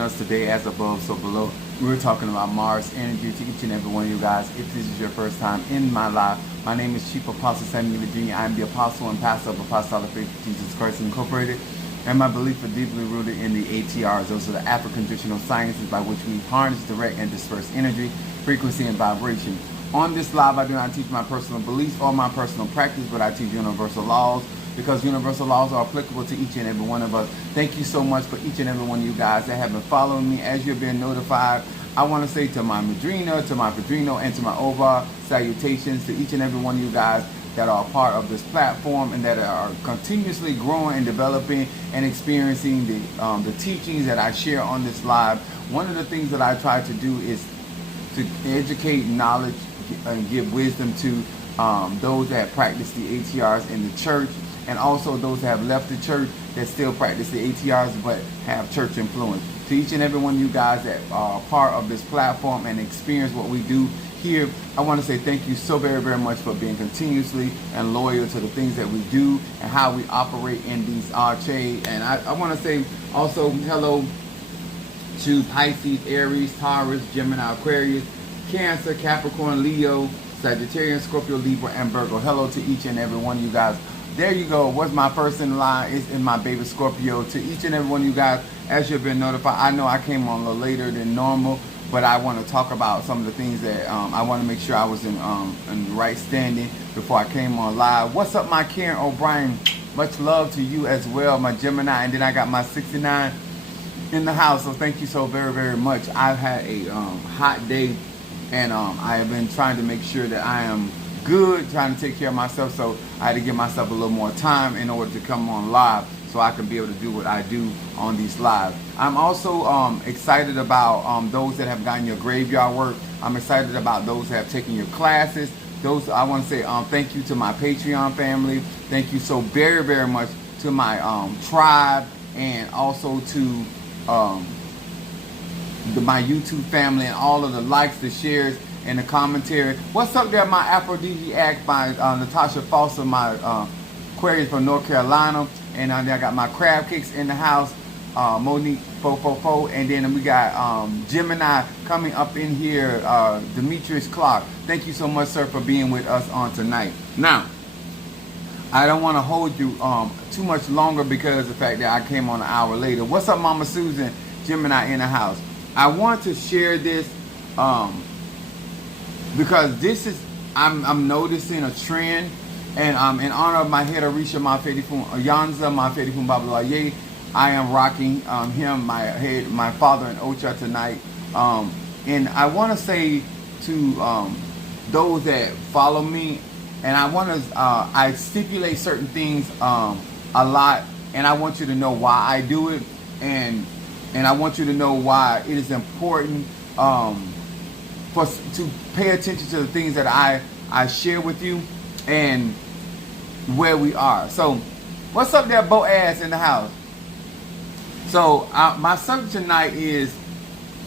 us today, as above, so below. We're talking about Mars energy to each and every one of you guys. If this is your first time in my life, my name is Chief Apostle Samuel Virginia. I am the apostle and pastor of Apostolic Faith of Jesus Christ Incorporated. And my beliefs are deeply rooted in the ATRs. Those are the African traditional sciences by which we harness, direct, and disperse energy, frequency, and vibration. On this live, I do not teach my personal beliefs or my personal practice, but I teach universal laws, because universal laws are applicable to each and every one of us. Thank you so much for each and every one of you guys that have been following me. As you're being notified, I want to say to my Madrina, to my Padrino, and to my Ova, salutations to each and every one of you guys that are a part of this platform and that are continuously growing and developing and experiencing the teachings that I share on this live. One of the things that I try to do is to educate, knowledge, and give wisdom to those that practice the ATRs in the church, and also those that have left the church that still practice the ATRs but have church influence. To each and every one of you guys that are part of this platform and experience what we do here, I want to say thank you so very, very much for being continuously and loyal to the things that we do and how we operate in these arches. And I want to say also hello to Pisces, Aries, Taurus, Gemini, Aquarius, Cancer, Capricorn, Leo, Sagittarius, Scorpio, Libra, and Virgo. Hello to each and every one of you guys. There you go. What's my first in line is in my baby Scorpio. To each and every one of you guys, as you've been notified, I know I came on a little later than normal, but I want to talk about some of the things that I want to make sure I was in the right standing before I came on live. What's up, my Karen O'Brien? Much love to you as well, my Gemini. And then I got my 69 in the house, so thank you so very, very much. I've had a hot day, and I have been trying to make sure that I am good, trying to take care of myself, so I had to give myself a little more time in order to come on live so I can be able to do what I do on these live. I'm also excited about those that have gotten your graveyard work. I'm excited about those that have taken your classes. Those, I want to say thank you to my Patreon family. Thank you so very, very much to my tribe, and also to my YouTube family, and all of the likes, the shares, and the commentary. What's up there, my Aphrodisiac by Natasha Foster, my Aquarius from North Carolina. And then I got my crab cakes in the house, Monique 444. And then we got Gemini coming up in here, Demetrius Clark. Thank you so much, sir, for being with us on tonight. Now, I don't want to hold you too much longer because of the fact that I came on an hour later. What's up, Mama Susan? Gemini in the house. I want to share this because this is, I'm noticing a trend, and in honor of my head Orisha, my Fedifun Ayanza, my Fedifun Babalaye, I am rocking him, my head, my father in Ocha tonight. And I want to say to those that follow me, and I want to, I stipulate certain things a lot, and I want you to know why I do it, and I want you to know why it is important to pay attention to the things that I share with you and where we are. So, what's up there, Boaz in the house? So, my subject tonight is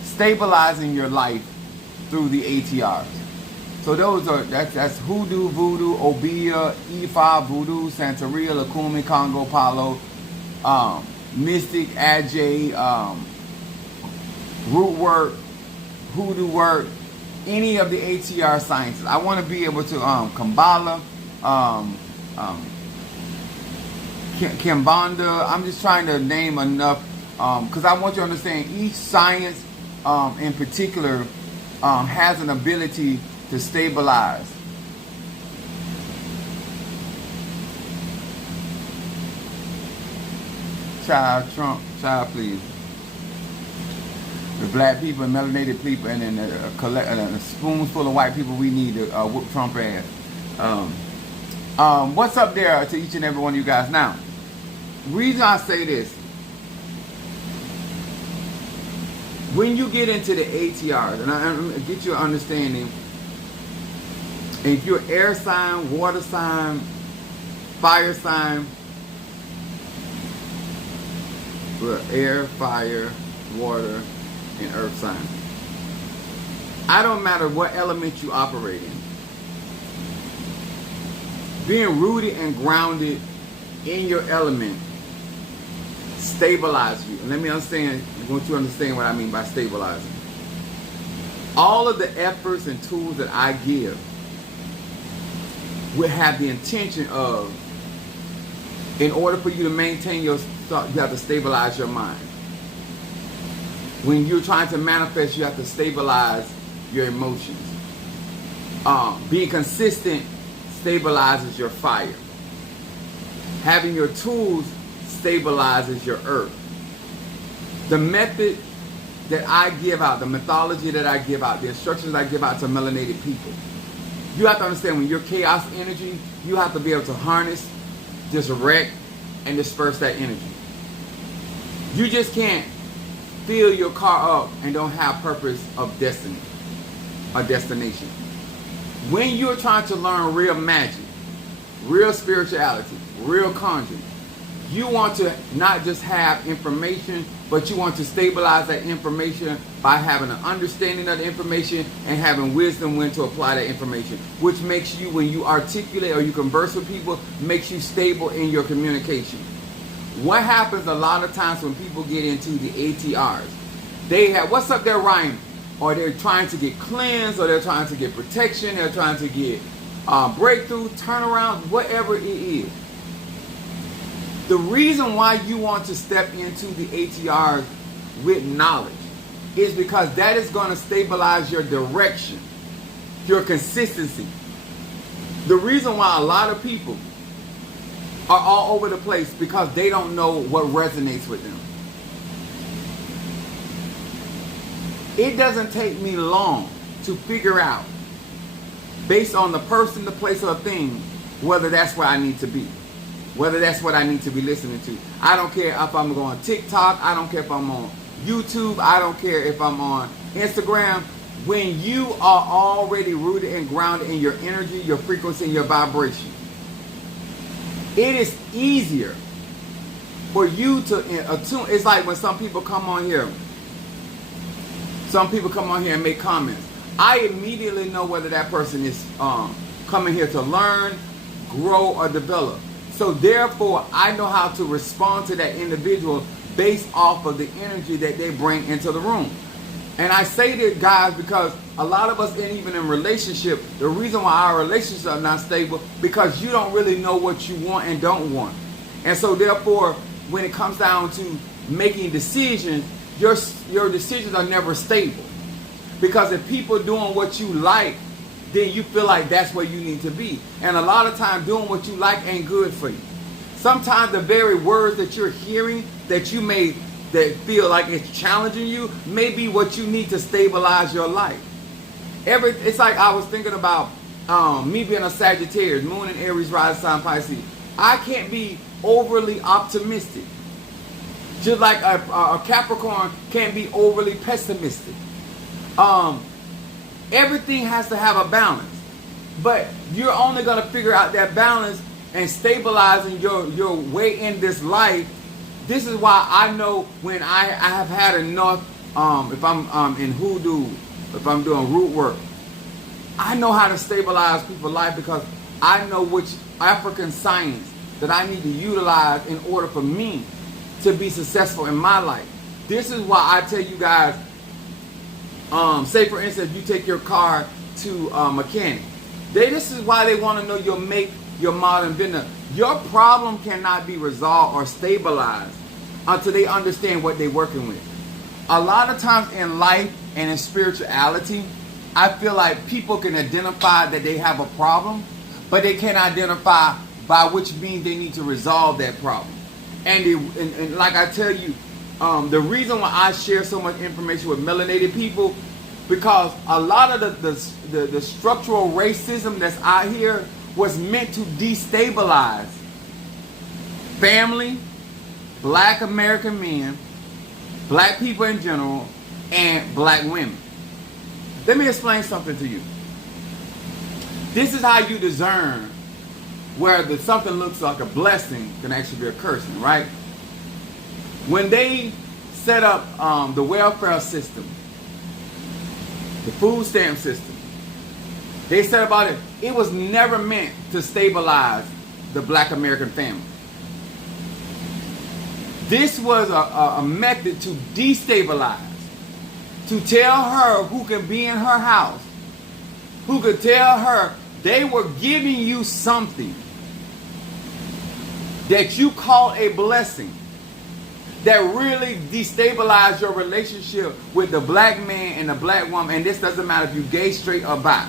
stabilizing your life through the ATRs. So that's Hoodoo, Voodoo, Obia, Ifa, Voodoo, Santeria, Lakumi, Congo, Palo, Mystic, Ajay, Root Work, Hoodoo Work, any of the ATR sciences. I want to be able to Kambala, Kimbanda. I'm just trying to name enough because I want you to understand each science in particular has an ability to stabilize. Child, please. The black people and melanated people, and then a spoonful of white people, we need to whoop Trump ass. What's up there to each and every one of you guys? Now, reason I say this, when you get into the ATRs, and I get your understanding, if you're air sign, water sign, fire sign, air, fire, water, and earth sign. I don't matter what element you operate in. Being rooted and grounded in your element stabilize you. And let me understand, I want you to understand what I mean by stabilizing. All of the efforts and tools that I give will have the intention of, in order for you to maintain your thought, you have to stabilize your mind. When you're trying to manifest, you have to stabilize your emotions. Being consistent stabilizes your fire. Having your tools stabilizes your earth. The method that I give out, the mythology that I give out, the instructions I give out to melanated people, you have to understand when you're chaos energy, you have to be able to harness, disrect, and disperse that energy. You just can't fill your car up and don't have purpose of destiny or destination. When you're trying to learn real magic, real spirituality, real conjuring, you want to not just have information, but you want to stabilize that information by having an understanding of the information and having wisdom when to apply that information, which makes you, when you articulate or you converse with people, makes you stable in your communication. What happens a lot of times when people get into the ATRs, they have, what's up there, Ryan? Or they're trying to get cleansed, or they're trying to get protection, they're trying to get breakthrough, turnaround, whatever it is. The reason why you want to step into the ATRs with knowledge is because that is going to stabilize your direction, your consistency. The reason why a lot of people are all over the place because they don't know what resonates with them. It doesn't take me long to figure out, based on the person, the place, or the thing, whether that's where I need to be. Whether that's what I need to be listening to. I don't care if I'm going TikTok. I don't care if I'm on YouTube. I don't care if I'm on Instagram. When you are already rooted and grounded in your energy, your frequency, and your vibration, it is easier for you to attune. It's like when some people come on here. Some people come on here and make comments. I immediately know whether that person is coming here to learn, grow, or develop. So therefore, I know how to respond to that individual based off of the energy that they bring into the room. And I say this, guys, because a lot of us, and even in relationship, the reason why our relationships are not stable, because you don't really know what you want and don't want. And so therefore, when it comes down to making decisions, your decisions are never stable. Because if people are doing what you like, then you feel like that's where you need to be. And a lot of times doing what you like ain't good for you. Sometimes the very words that you're hearing that you may that feel like it's challenging you may be what you need to stabilize your life. It's like I was thinking about me being a Sagittarius, Moon and Aries, rising sign Pisces. I can't be overly optimistic. Just like a Capricorn can't be overly pessimistic. Everything has to have a balance. But you're only going to figure out that balance and stabilizing your way in this life. This is why I know when I have had enough, if I'm in hoodoo, if I'm doing root work, I know how to stabilize people's life because I know which African science that I need to utilize in order for me to be successful in my life. This is why I tell you guys, say for instance, you take your car to a mechanic. This is why they want to know your make, your model, and vendor. Your problem cannot be resolved or stabilized until they understand what they're working with. A lot of times in life and in spirituality, I feel like people can identify that they have a problem, but they can't identify by which means they need to resolve that problem. And like I tell you, the reason why I share so much information with melanated people, because a lot of the structural racism that's out here was meant to destabilize family, black American men, black people in general, and black women. Let me explain something to you. This is how you discern where something looks like a blessing can actually be a cursing, right? When they set up the welfare system, the food stamp system, they said about it, it was never meant to stabilize the black American family. This was a method to destabilize, to tell her who can be in her house, who could tell her they were giving you something that you call a blessing, that really destabilized your relationship with the black man and the black woman. And this doesn't matter if you're gay, straight, or bi.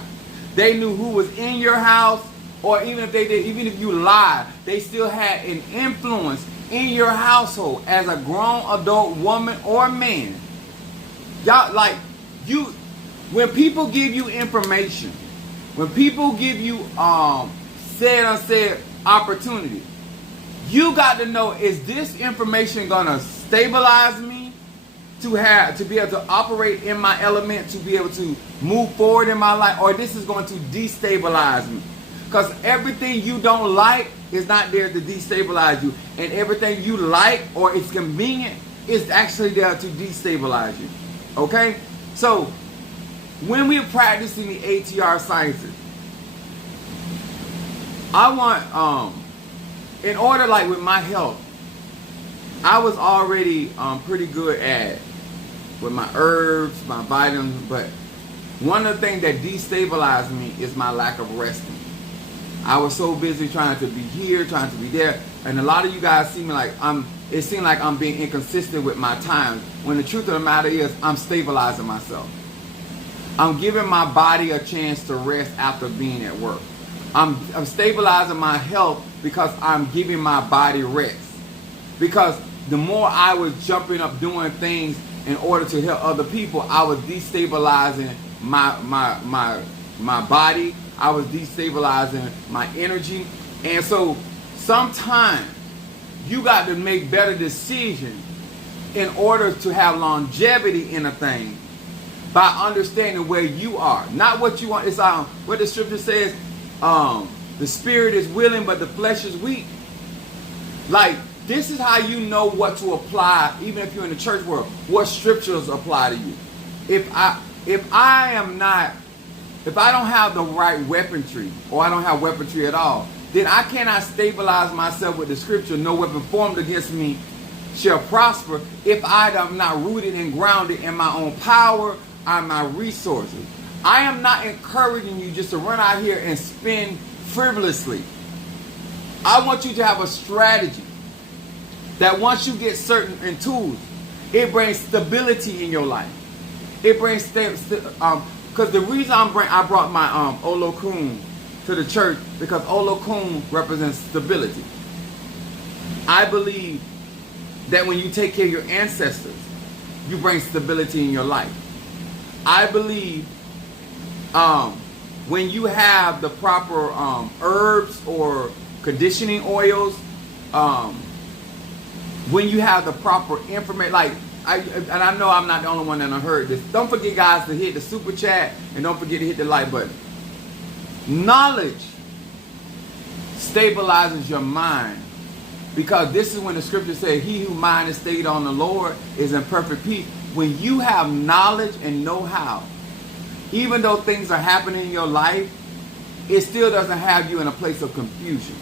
They knew who was in your house, or even if you lied, they still had an influence in your household as a grown adult woman or man. Y'all, like, when people give you information, when people give you said unsaid opportunity, you got to know, is this information gonna stabilize me to be able to operate in my element, to be able to move forward in my life, or this is going to destabilize me? Because everything you don't like is not there to destabilize you, and everything you like or it's convenient is actually there to destabilize you. Okay, so when we're practicing the ATR sciences, I want in order, like with my health, I was already pretty good at with my herbs, my vitamins, but one of the things that destabilized me is my lack of resting. I was so busy trying to be here, trying to be there, and a lot of you guys see me like it seems like I'm being inconsistent with my time, when the truth of the matter is I'm stabilizing myself. I'm giving my body a chance to rest after being at work. I'm stabilizing my health because I'm giving my body rest. Because the more I was jumping up doing things in order to help other people, I was destabilizing my body. I was destabilizing my energy. And so sometimes you got to make better decisions in order to have longevity in a thing by understanding where you are, not what you want. It's what the scripture says. The spirit is willing, but the flesh is weak. Like, this is how you know what to apply, even if you're in the church world, what scriptures apply to you. If I don't have the right weaponry, or I don't have weaponry at all, then I cannot stabilize myself with the scripture. No weapon formed against me shall prosper if I am not rooted and grounded in my own power and my resources. I am not encouraging you just to run out here and spend frivolously. I want you to have a strategy that once you get certain tools, it brings stability in your life. It brings because the reason I brought my Olokun to the church, because Olokun represents stability. I believe that when you take care of your ancestors, you bring stability in your life. I believe when you have the proper herbs or conditioning oils, when you have the proper information, like I know I'm not the only one that heard this. Don't forget, guys, to hit the super chat, and don't forget to hit the like button. Knowledge stabilizes your mind, because this is when the scripture says, "He whose mind is stayed on the Lord is in perfect peace." When you have knowledge and know-how, even though things are happening in your life, it still doesn't have you in a place of confusion.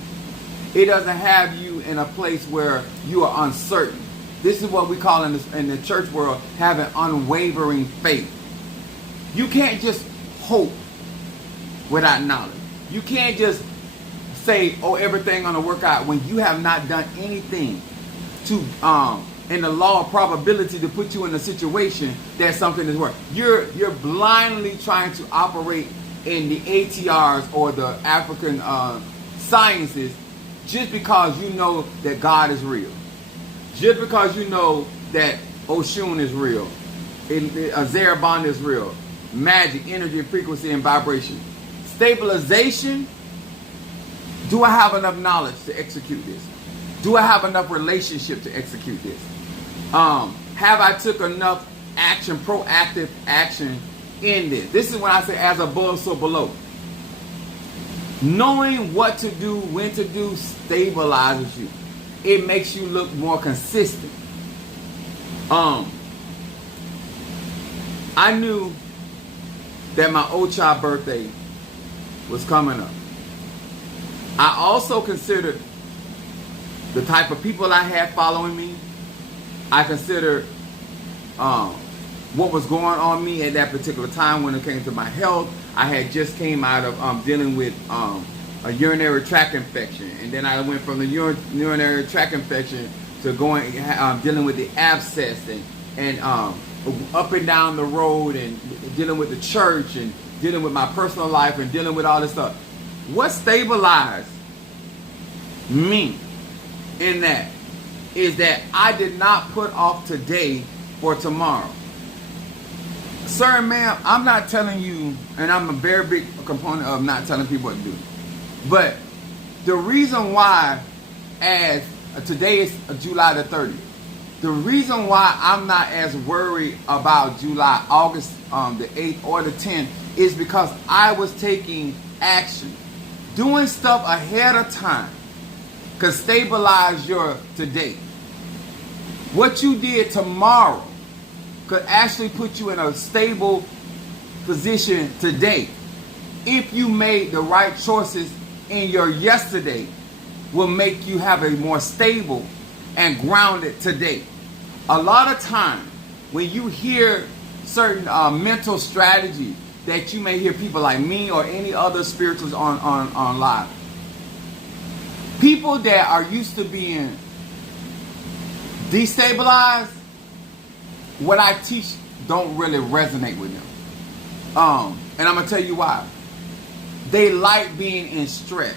It doesn't have you in a place where you are uncertain. This is what we call in the church world having unwavering faith. You can't just hope without knowledge. You can't just say, "Oh, everything's gonna work out," when you have not done anything to in the law of probability to put you in a situation that something is working. You're blindly trying to operate in the ATRs or the African sciences just because you know that God is real. Just because you know that Oshun is real. Zarabon is real. Magic, energy, frequency, and vibration. Stabilization. Do I have enough knowledge to execute this? Do I have enough relationship to execute this? Have I took enough action, proactive action in this? This is when I say as above, so below. Knowing what to do, when to do, stabilizes you. It makes you look more consistent. I knew that my Ocha birthday was coming up. I also considered the type of people I had following me, I considered what was going on me at that particular time when it came to my health. I had just came out of dealing with a urinary tract infection, and then I went from the urinary tract infection to going dealing with the abscess and up and down the road, and dealing with the church, and dealing with my personal life, and dealing with all this stuff. What stabilized me in that is that I did not put off today for tomorrow. Sir and ma'am, I'm not telling you, and I'm a very big component of not telling people what to do, but the reason why, as today is July the 30th, the reason why I'm not as worried about August the 8th or the 10th is because I was taking action. Doing stuff ahead of time could stabilize your today. What you did tomorrow could actually put you in a stable position today. If you made the right choices in your yesterday, will make you have a more stable and grounded today. A lot of time when you hear certain mental strategies that you may hear people like me or any other spirituals on live, people that are used to being destabilized, what I teach don't really resonate with them. And I'm gonna tell you why. They like being in stress.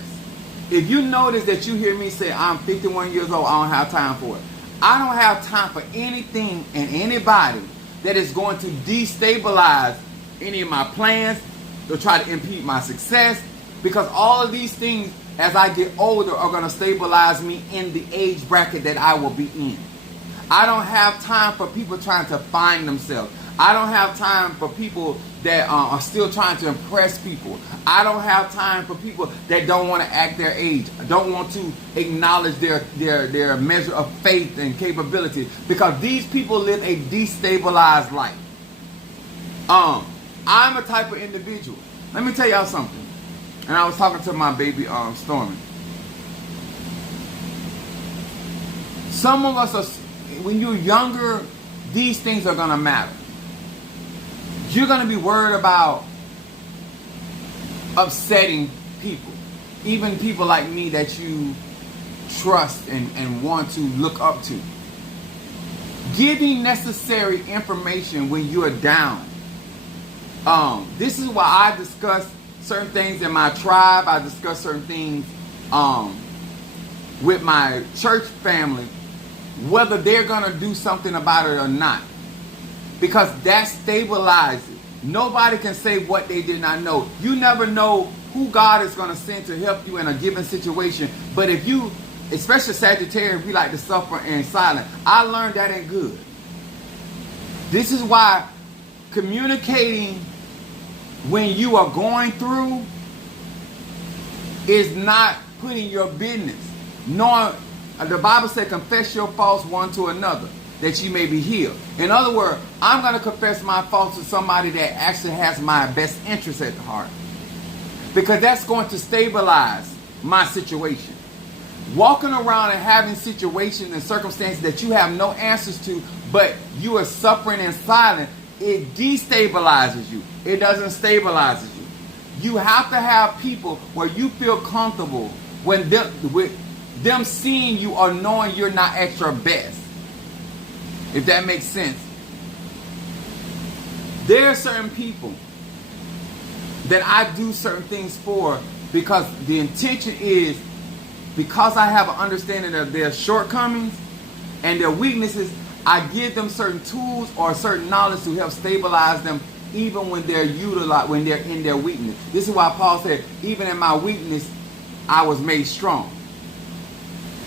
If you notice that you hear me say, I'm 51 years old, I don't have time for it. I don't have time for anything and anybody that is going to destabilize any of my plans, to try to impede my success, because all of these things, as I get older, are going to stabilize me in the age bracket that I will be in. I don't have time for people trying to find themselves. I don't have time for people that are still trying to impress people. I don't have time for people that don't want to act their age, don't want to acknowledge their measure of faith and capability, because these people live a destabilized life. I'm a type of individual. Let me tell y'all something. And I was talking to my baby Stormy. Some of us are, when you're younger, these things are gonna matter. You're going to be worried about upsetting people. Even people like me that you trust and want to look up to. Giving necessary information when you're down. This is why I discuss certain things in my tribe. I discuss certain things with my church family, whether they're going to do something about it or not. Because that stabilizes. Nobody can say what they did not know. You never know who God is going to send to help you in a given situation. But if you, especially Sagittarius, we like to suffer in silence. I learned that ain't good. This is why communicating when you are going through is not putting your business. Nor, the Bible said, confess your faults one to another, that you may be healed. In other words, I'm going to confess my faults to somebody that actually has my best interest at heart, because that's going to stabilize my situation. Walking around and having situations and circumstances that you have no answers to, but you are suffering in silence, it destabilizes you. It doesn't stabilize you. You have to have people where you feel comfortable with them seeing you or knowing you're not at your best. If that makes sense. There are certain people that I do certain things for, because the intention is, because I have an understanding of their shortcomings and their weaknesses, I give them certain tools or certain knowledge to help stabilize them, even when they're in their weakness. This is why Paul said, even in my weakness, I was made strong.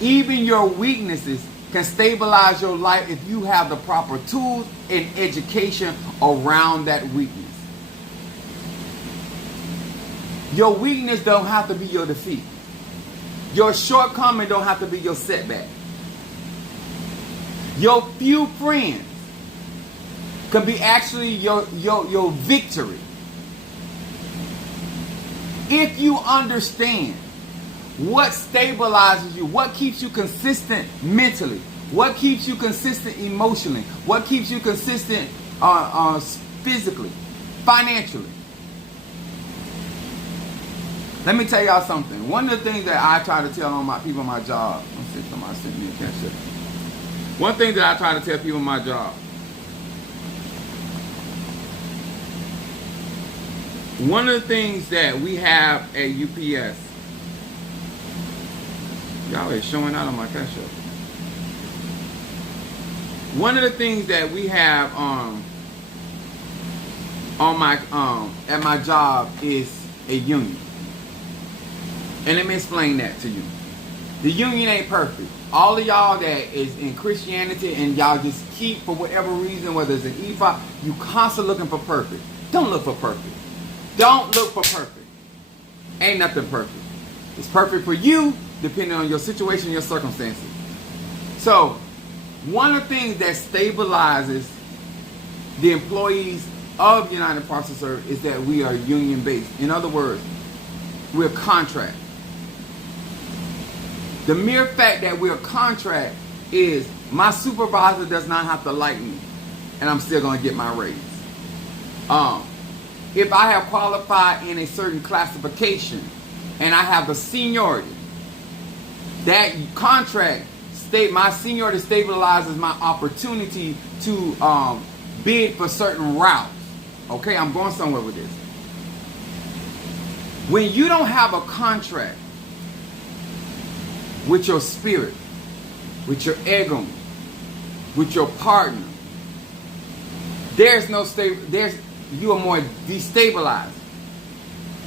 Even your weaknesses can stabilize your life if you have the proper tools and education around that weakness. Your weakness don't have to be your defeat. Your shortcoming don't have to be your setback. Your few friends can be actually your victory. If you understand what stabilizes you, what keeps you consistent mentally, What keeps you consistent emotionally? What keeps you consistent physically, financially? Let me tell y'all something. One of the things that I try to tell on my people on my job. Let's see if somebody sent me a cash check. One thing that I try to tell people on my job. One of the things that we have at UPS. Y'all is showing out on my cash check. One of the things that we have on my at my job is a union. And let me explain that to you. The union ain't perfect. All of y'all that is in Christianity and y'all just keep, for whatever reason, whether it's an E5, you constantly looking for perfect. Don't look for perfect. Don't look for perfect. Ain't nothing perfect. It's perfect for you, depending on your situation, your circumstances. So, one of the things that stabilizes the employees of United Parcel Service is that we are union-based. In other words, we're contract. The mere fact that we're contract is my supervisor does not have to like me, and I'm still going to get my raise. If I have qualified in a certain classification and I have the seniority, that contract my seniority stabilizes my opportunity to bid for certain routes. Okay, I'm going somewhere with this. When you don't have a contract with your spirit, with your ego, with your partner, you are more destabilized.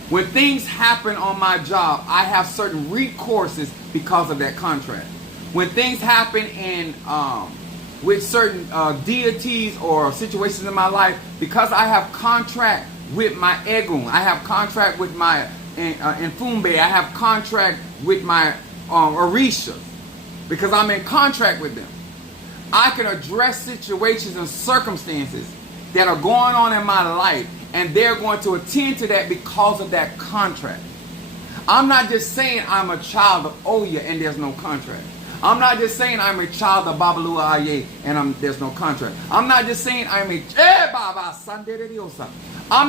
When things happen on my job, I have certain recourses because of that contract. When things happen in with certain deities or situations in my life, because I have contract with my Egun, I have contract with my Nfumbe, I have contract with my Orisha, because I'm in contract with them, I can address situations and circumstances that are going on in my life, and they're going to attend to that because of that contract. I'm not just saying I'm a child of Oya and there's no contract. I'm not just saying I'm a child of Babalua Aye and there's no contract. I'm not just saying I'm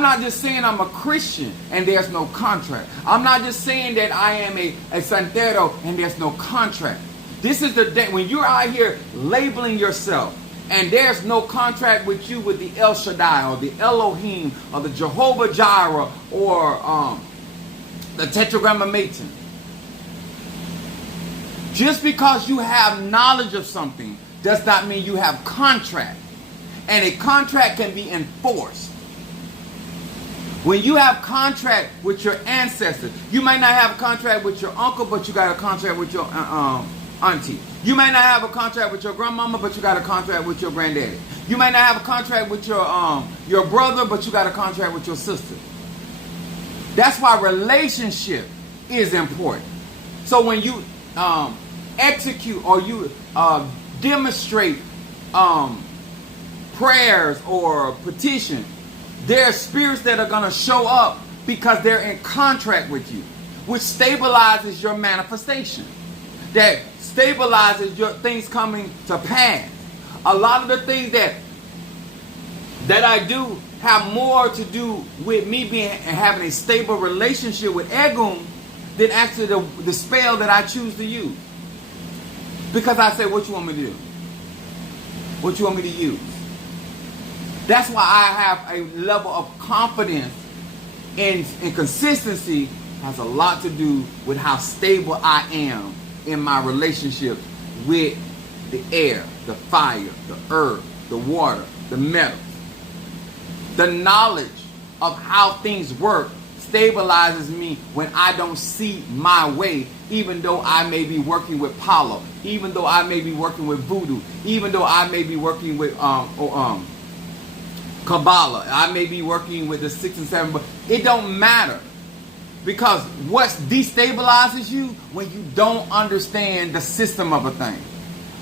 not just saying I'm a Christian and there's no contract. I'm not just saying that I am a Santero and there's no contract. This is the day when you're out here labeling yourself and there's no contract with you with the El Shaddai or the Elohim or the Jehovah Jireh or the Tetragrammaton. Just because you have knowledge of something does not mean you have contract. And a contract can be enforced. When you have contract with your ancestors, you might not have a contract with your uncle, but you got a contract with your auntie. You might not have a contract with your grandmama, but you got a contract with your granddaddy. You might not have a contract with your brother, but you got a contract with your sister. That's why relationship is important. So when you execute or you demonstrate prayers or petition, there are spirits that are going to show up because they're in contract with you, which stabilizes your manifestation, that stabilizes your things coming to pass. A lot of the things that I do have more to do with me having a stable relationship with Egun than actually the spell that I choose to use. Because I say, what you want me to do? What you want me to use? That's why I have a level of confidence and consistency has a lot to do with how stable I am in my relationship with the air, the fire, the earth, the water, the metals. The knowledge of how things work stabilizes me when I don't see my way, even though I may be working with Palo, even though I may be working with Voodoo, even though I may be working with Kabbalah, I may be working with the 6 and 7, but it don't matter. Because what destabilizes you when you don't understand the system of a thing.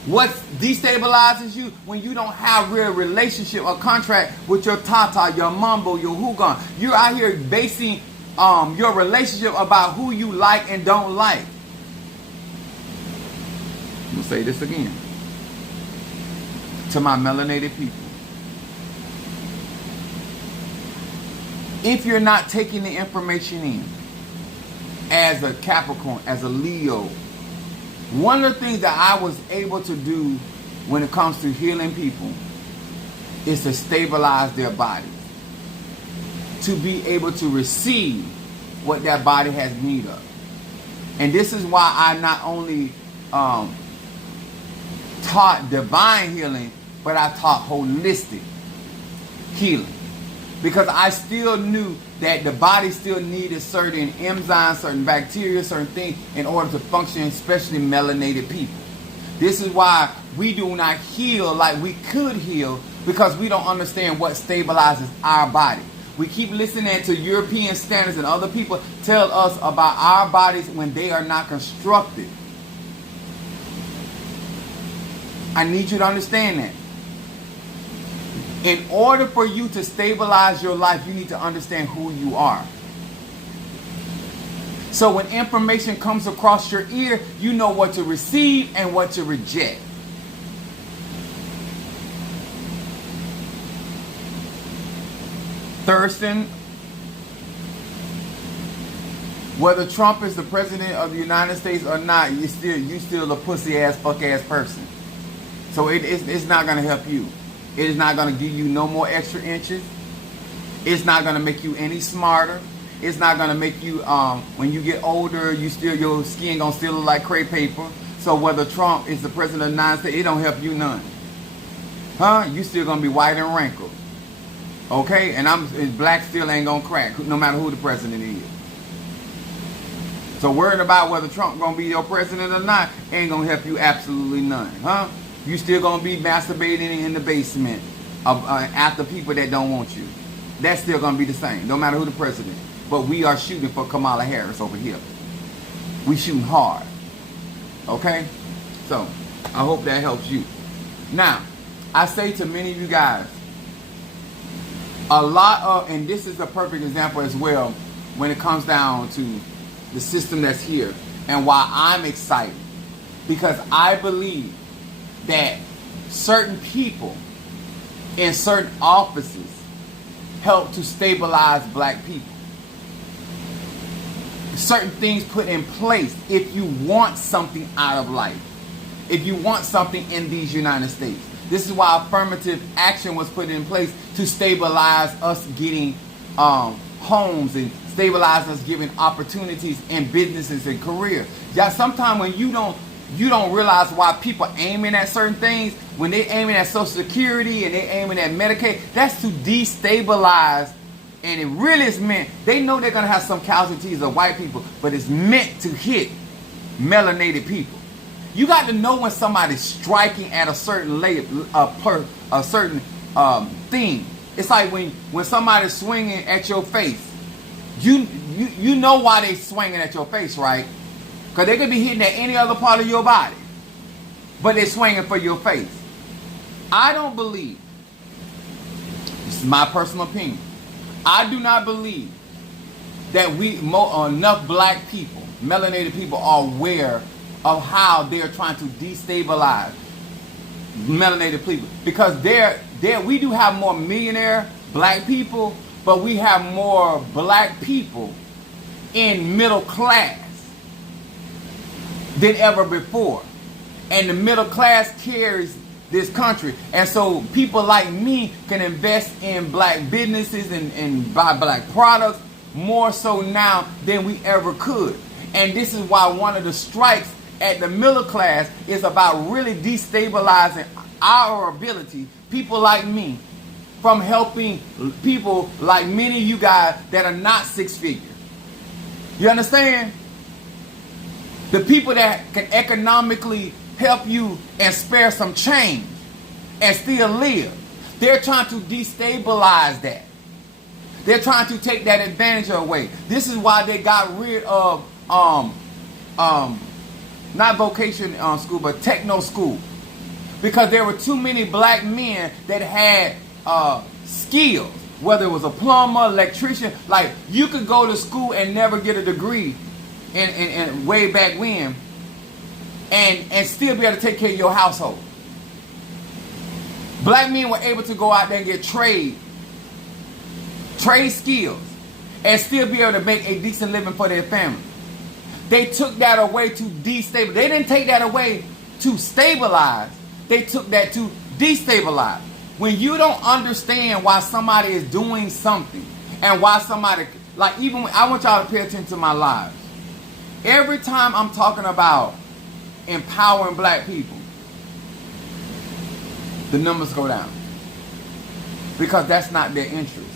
What destabilizes you when you don't have real relationship or contract with your Tata, your Mambo, your Hugon. You're out here basing your relationship about who you like and don't like. I'm going to say this again. to my melanated people. If you're not taking the information in, as a Capricorn, as a Leo, one of the things that I was able to do when it comes to healing people is to stabilize their bodies, to be able to receive what that body has need of. And this is why I not only taught divine healing, but I taught holistic healing. Because I still knew that the body still needed certain enzymes, certain bacteria, certain things in order to function, especially melanated people. This is why we do not heal like we could heal, because we don't understand what stabilizes our body. We keep listening to European standards and other people tell us about our bodies when they are not constructed. I need you to understand that. In order for you to stabilize your life, you need to understand who you are. So when information comes across your ear, you know what to receive and what to reject. Thurston, whether Trump is the president of the United States or not, you still a pussy ass, fuck ass person. So it's not going to help you. It is not going to give you no more extra inches. It's not going to make you any smarter. It's not going to make you, when you get older, your skin going to still look like crepe paper. So whether Trump is the president of the United States, it don't help you none. Huh? You still going to be white and wrinkled. Okay? And black still ain't going to crack, no matter who the president is. So worrying about whether Trump going to be your president or not ain't going to help you absolutely none. Huh? You still going to be masturbating in the basement after people that don't want you. That's still going to be the same, no matter who the president. But we are shooting for Kamala Harris over here. We shooting hard. Okay? So, I hope that helps you. Now, I say to many of you guys, and this is a perfect example as well when it comes down to the system that's here and why I'm excited. Because I believe that certain people in certain offices help to stabilize black people. Certain things put in place if you want something out of life. If you want something in these United States. This is why affirmative action was put in place to stabilize us getting homes and stabilize us giving opportunities in businesses and careers. Yeah, sometimes when you don't realize why people aiming at certain things. When they aiming at Social Security and they aiming at Medicaid, that's to destabilize. And it really is meant, they know they're going to have some casualties of white people, but it's meant to hit melanated people. You got to know when somebody's striking at a certain thing. It's like when somebody's swinging at your face. You know why they swinging at your face, right? Because they could be hitting at any other part of your body. But they're swinging for your face. I don't believe, this is my personal opinion, I do not believe that enough black people, melanated people, are aware of how they're trying to destabilize melanated people. Because we do have more millionaire black people, but we have more black people in middle class than ever before. And the middle class carries this country. And so people like me can invest in black businesses and buy black products more so now than we ever could. And this is why one of the strikes at the middle class is about really destabilizing our ability, people like me, from helping people like many of you guys that are not six figure. You understand? The people that can economically help you and spare some change and still live. They're trying to destabilize that. They're trying to take that advantage away. This is why they got rid of not vocation school, but techno school. Because there were too many black men that had skills. Whether it was a plumber, electrician, like you could go to school and never get a degree in way back when, and still be able to take care of your household. Black men were able to go out there and get trade skills, and still be able to make a decent living for their family. They took that away to destabilize. They didn't take that away to stabilize. They took that to destabilize. When you don't understand why somebody is doing something, and why somebody, like, even when, I want y'all to pay attention to my lives. Every time I'm talking about empowering black people, the numbers go down. Because that's not their interest.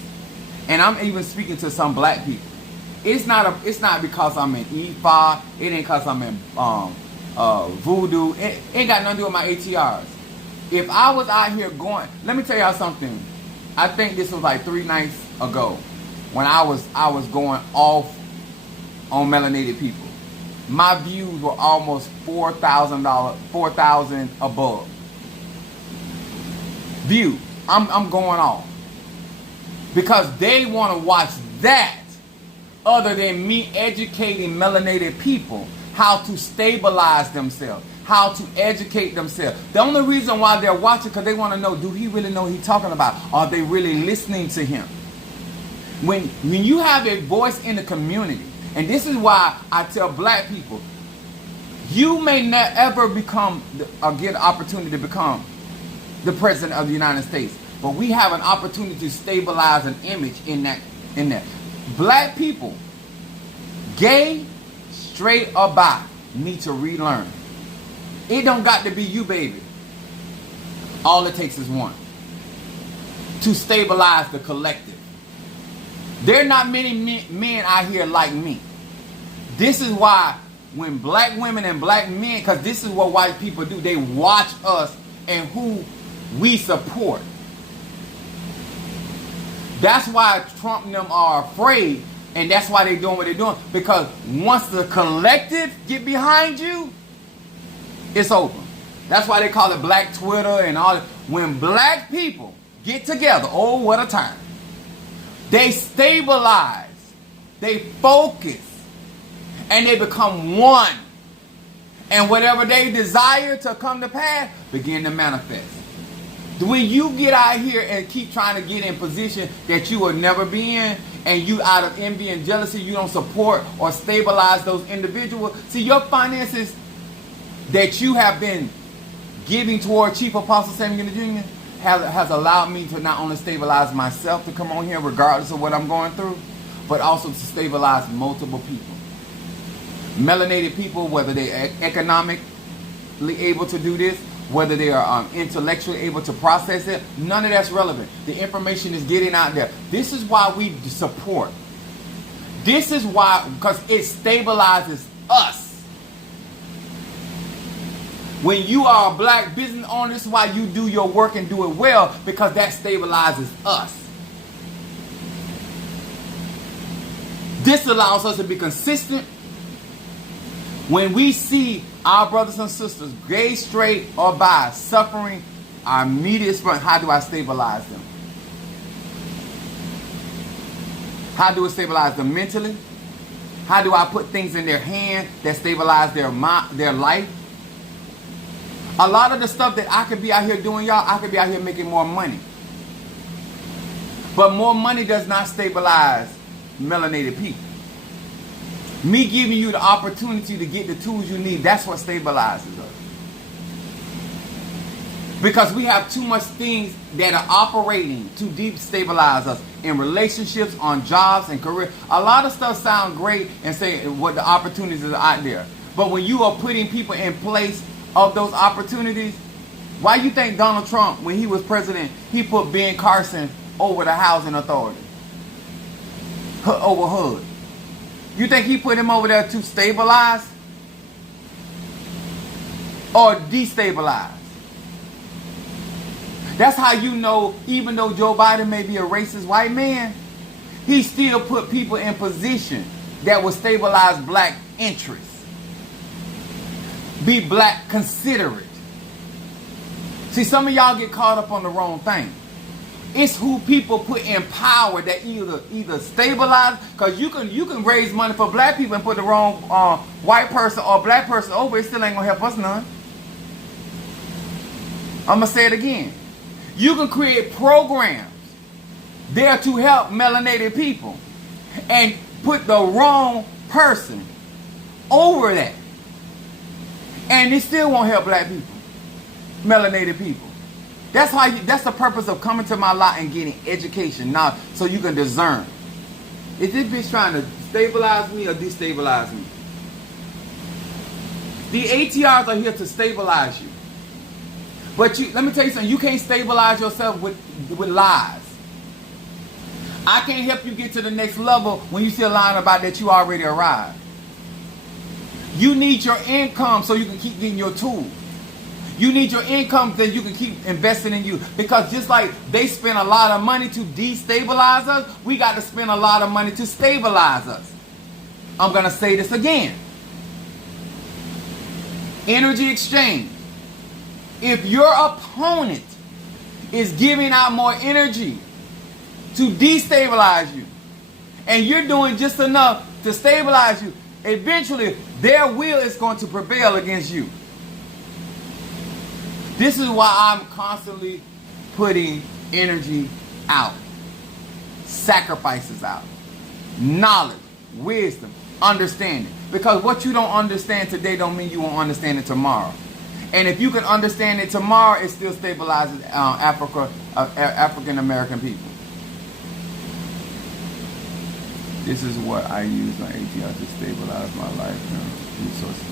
And I'm even speaking to some black people. It's not because I'm in EFA. It ain't because I'm in voodoo. It ain't got nothing to do with my ATRs. If I was out here going, let me tell y'all something. I think this was like 3 nights ago when I was going off on melanated people. My views were almost $4,000 above. Views. I'm going off. Because they want to watch that, other than me educating melanated people how to stabilize themselves, how to educate themselves. The only reason why they're watching, because they want to know, do he really know what he's talking about? Are they really listening to him? When you have a voice in the community, and this is why I tell black people, you may not ever become or get an opportunity to become the president of the United States, but we have an opportunity to stabilize an image in that. Black people, gay, straight or bi, need to relearn. It don't got to be you, baby. All it takes is one to stabilize the collective. There are not many men out here like me. This is why when black women and black men, because this is what white people do, they watch us and who we support. That's why Trump and them are afraid, and that's why they're doing what they're doing. Because once the collective get behind you, it's over. That's why they call it Black Twitter and all that. When black people get together, oh, what a time. They stabilize, they focus, and they become one. And whatever they desire to come to pass, begin to manifest. When you get out here and keep trying to get in position that you will never be in, and you out of envy and jealousy, you don't support or stabilize those individuals. See, your finances that you have been giving toward Chief Apostle Samuel Jr. has allowed me to not only stabilize myself to come on here regardless of what I'm going through, but also to stabilize multiple people. Melanated people, whether they're economically able to do this, whether they are intellectually able to process it, none of that's relevant. The information is getting out there. This is why we support. This is why, because it stabilizes us. When you are a black business owner, this is why you do your work and do it well, because that stabilizes us. This allows us to be consistent. When we see our brothers and sisters, gay, straight, or bi, suffering, our immediate response, how do I stabilize them? How do I stabilize them mentally? How do I put things in their hand that stabilize their life? A lot of the stuff that I could be out here doing, y'all, I could be out here making more money. But more money does not stabilize melanated people. Me giving you the opportunity to get the tools you need, that's what stabilizes us. Because we have too much things that are operating to destabilize us in relationships, on jobs, and career. A lot of stuff sound great and say what the opportunities are out there. But when you are putting people in place of those opportunities, why you think Donald Trump, when he was president, he put Ben Carson over the housing authority? Over HUD. You think he put him over there to stabilize or destabilize? That's how you know, even though Joe Biden may be a racist white man, he still put people in position that will stabilize black interests. Be black considerate. See, some of y'all get caught up on the wrong thing. It's who people put in power that either stabilize, because you can raise money for black people and put the wrong white person or black person over, it still ain't gonna help us none. I'm gonna say it again. You can create programs there to help melanated people and put the wrong person over that. And it still won't help black people, melanated people. That's the purpose of coming to my lot and getting education now, so you can discern. Is this bitch trying to stabilize me or destabilize me? The ATRs are here to stabilize you. But let me tell you something, you can't stabilize yourself with lies. I can't help you get to the next level when you still lying about that you already arrived. You need your income so you can keep getting your tools. You need your income so you can keep investing in you. Because just like they spend a lot of money to destabilize us, we got to spend a lot of money to stabilize us. I'm going to say this again. Energy exchange. If your opponent is giving out more energy to destabilize you, and you're doing just enough to stabilize you, eventually their will is going to prevail against you. This is why I'm constantly putting energy out, sacrifices out, knowledge, wisdom, understanding. Because what you don't understand today don't mean you won't understand it tomorrow. And if you can understand it tomorrow, it still stabilizes African American people. This is what I use on ATR to stabilize my life. Resources.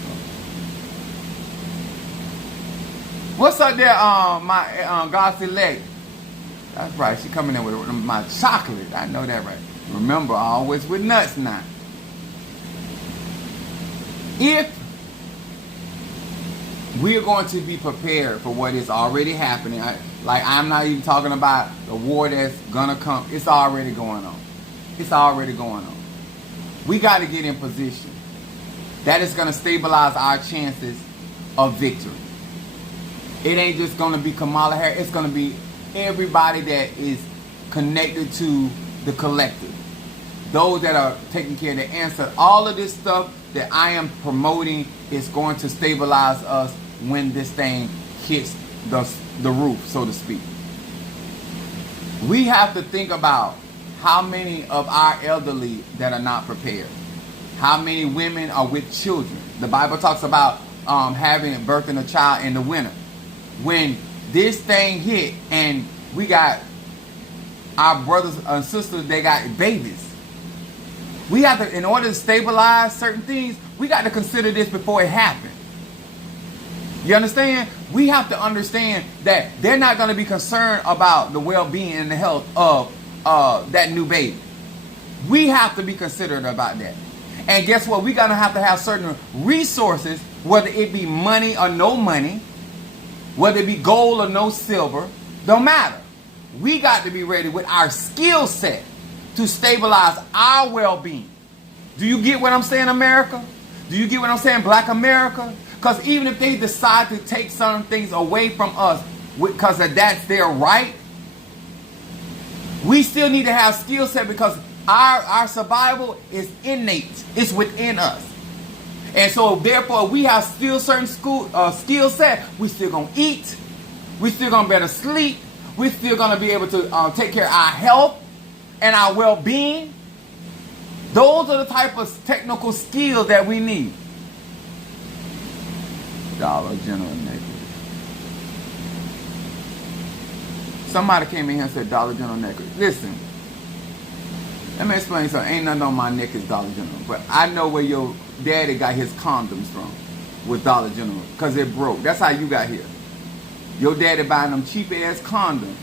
What's up there, my God's elect? That's right, she coming in with my chocolate. I know that right. Remember, always with nuts now. If we are going to be prepared for what is already happening, I'm not even talking about the war that's gonna come. It's already going on. It's already going on. We got to get in position. That is going to stabilize our chances of victory. It ain't just going to be Kamala Harris. It's going to be everybody that is connected to the collective. Those that are taking care of the answer. All of this stuff that I am promoting is going to stabilize us when this thing hits the roof, so to speak. We have to think about how many of our elderly that are not prepared. How many women are with children. The Bible talks about birthing a child in the winter. When this thing hit and we got our brothers and sisters, they got babies. We have to, in order to stabilize certain things, we got to consider this before it happens. You understand? We have to understand that they're not going to be concerned about the well-being and the health of that new baby. We have to be considerate about that. And guess what? We're going to have certain resources, whether it be money or no money, whether it be gold or no silver, don't matter. We got to be ready with our skill set to stabilize our well-being. Do you get what I'm saying, America? Do you get what I'm saying, Black America? Because even if they decide to take some things away from us because that's their right, we still need to have skill set because our survival is innate. It's within us. And so therefore we have still certain skill set. We still going to eat. We still going to be able to sleep. We still going to be able to take care of our health and our well-being. Those are the type of technical skills that we need. Dollar General necklace. Somebody came in here and said Dollar General necklace. Listen, let me explain something. Ain't nothing on my neck is Dollar General. But I know where your daddy got his condoms from with Dollar General. Because it broke. That's how you got here. Your daddy buying them cheap ass condoms.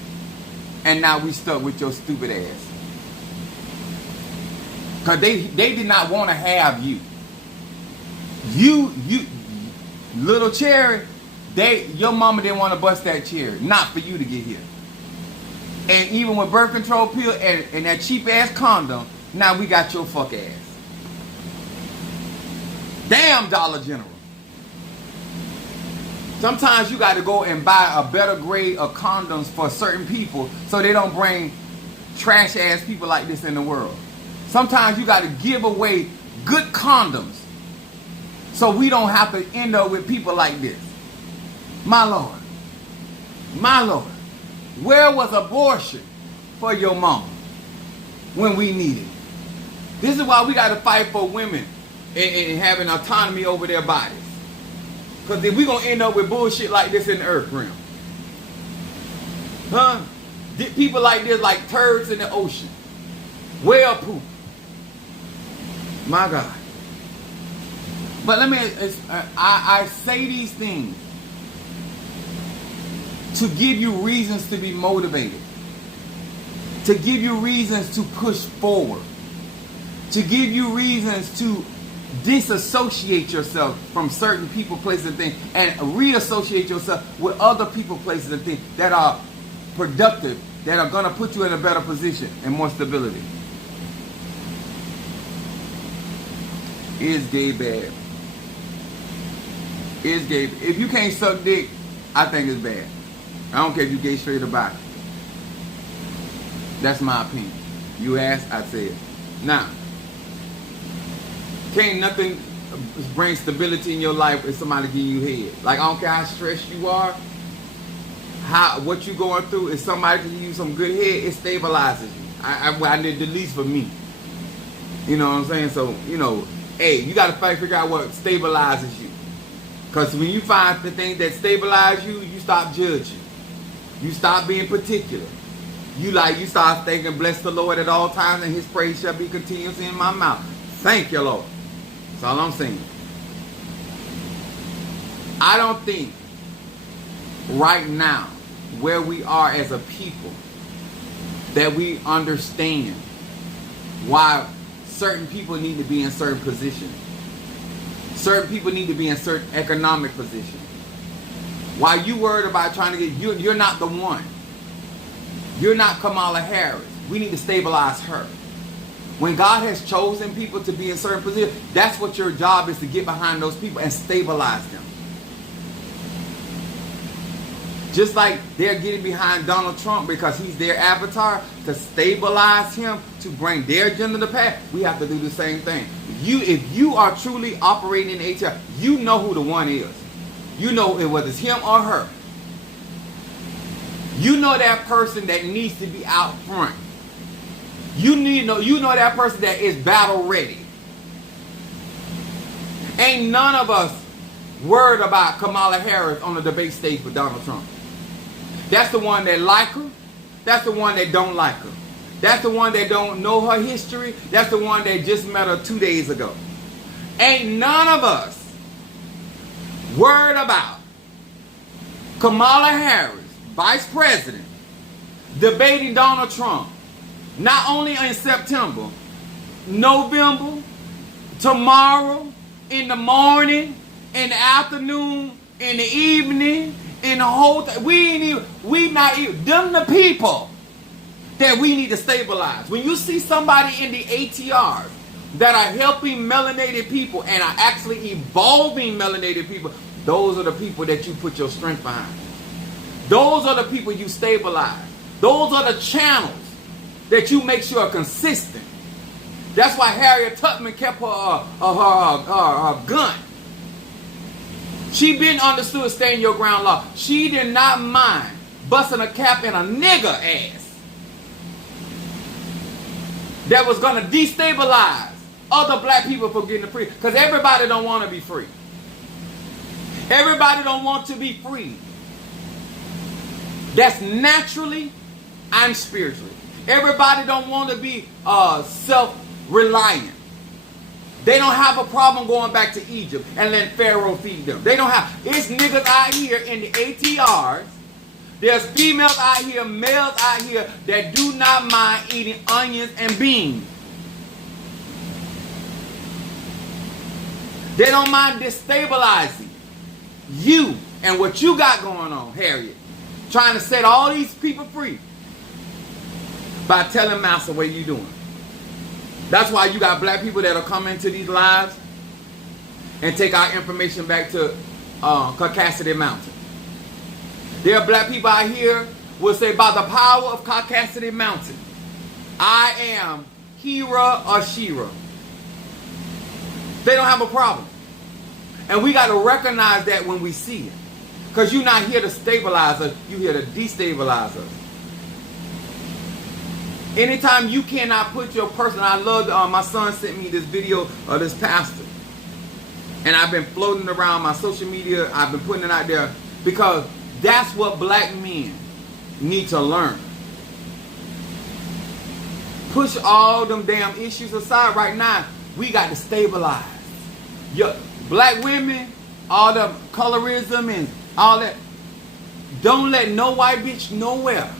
And now we stuck with your stupid ass. Because they did not want to have you. You, little cherry, your mama didn't want to bust that cherry. Not for you to get here. And even with birth control pill and that cheap ass condom, now we got your fuck ass. Damn, Dollar General. Sometimes you got to go and buy a better grade of condoms for certain people so they don't bring trash ass people like this in the world. Sometimes you got to give away good condoms so we don't have to end up with people like this. My Lord. My Lord. Where was abortion for your mama when we needed it? This is why we got to fight for women and having autonomy over their bodies. Because if we're going to end up with bullshit like this in the earth realm. Huh? People like this like turds in the ocean. Whale poop. My God. But let me, I say these things to give you reasons to be motivated. To give you reasons to push forward. To give you reasons to disassociate yourself from certain people, places, and things, and reassociate yourself with other people, places, and things that are productive, that are going to put you in a better position and more stability. Is gay bad? Is gay? If you can't suck dick, I think it's bad. I don't care if you gay, straight, or bi. That's my opinion. You asked, I said. Now, can't nothing bring stability in your life if somebody give you head. Like, I don't care how stressed you are, what you going through. If somebody can give you some good head, it stabilizes you. I did the least for me. You know what I'm saying? So, you know, hey, you got to figure out what stabilizes you. Because when you find the things that stabilize you, you stop judging. You stop being particular. You start thinking, bless the Lord at all times, and his praise shall be continuously in my mouth. Thank you, Lord. That's all I'm saying. I don't think right now, where we are as a people, that we understand why certain people need to be in certain positions. Certain people need to be in certain economic positions. Why you worried about trying to get, you're not the one. You're not Kamala Harris. We need to stabilize her. When God has chosen people to be in certain positions, that's what your job is, to get behind those people and stabilize them. Just like they're getting behind Donald Trump because he's their avatar, to stabilize him, to bring their agenda to pass, we have to do the same thing. If you are truly operating in ATR, you know who the one is. You know whether it's him or her. You know that person that needs to be out front. You know that person that is battle ready. Ain't none of us worried about Kamala Harris on the debate stage with Donald Trump. That's the one that like her. That's the one that don't like her. That's the one that don't know her history. That's the one that just met her 2 days ago. Ain't none of us worried about Kamala Harris, Vice President, debating Donald Trump. Not only in September, November, tomorrow, in the morning, in the afternoon, in the evening, in the whole thing. We not even, them the people that we need to stabilize. When you see somebody in the ATRs that are helping melanated people and are actually evolving melanated people, those are the people that you put your strength behind. Those are the people you stabilize. Those are the channels that you make sure are consistent. That's why Harriet Tubman kept her gun. She been understood stand your ground law. She did not mind busting a cap in a nigger ass that was going to destabilize other black people from getting free. Because everybody don't want to be free. Everybody don't want to be free. That's naturally and spiritually. Everybody don't want to be self-reliant. They don't have a problem going back to Egypt and letting Pharaoh feed them. They don't have. It's niggas out here in the ATRs. There's females out here, males out here that do not mind eating onions and beans. They don't mind destabilizing you and what you got going on, Harriet. Trying to set all these people free by telling Master what you doing. That's why you got black people that'll come into these lives and take our information back to Caucasity Mountain. There are black people out here will say, by the power of Caucasity Mountain, I am Hira or Shira. They don't have a problem. And we got to recognize that when we see it. Because you're not here to stabilize us, you're here to destabilize us. Anytime you cannot put your person, I love, my son sent me this video of this pastor. And I've been floating around my social media. I've been putting it out there because that's what black men need to learn. Push all them damn issues aside right now. We got to stabilize. Your black women, all the colorism and all that. Don't let no white bitch nowhere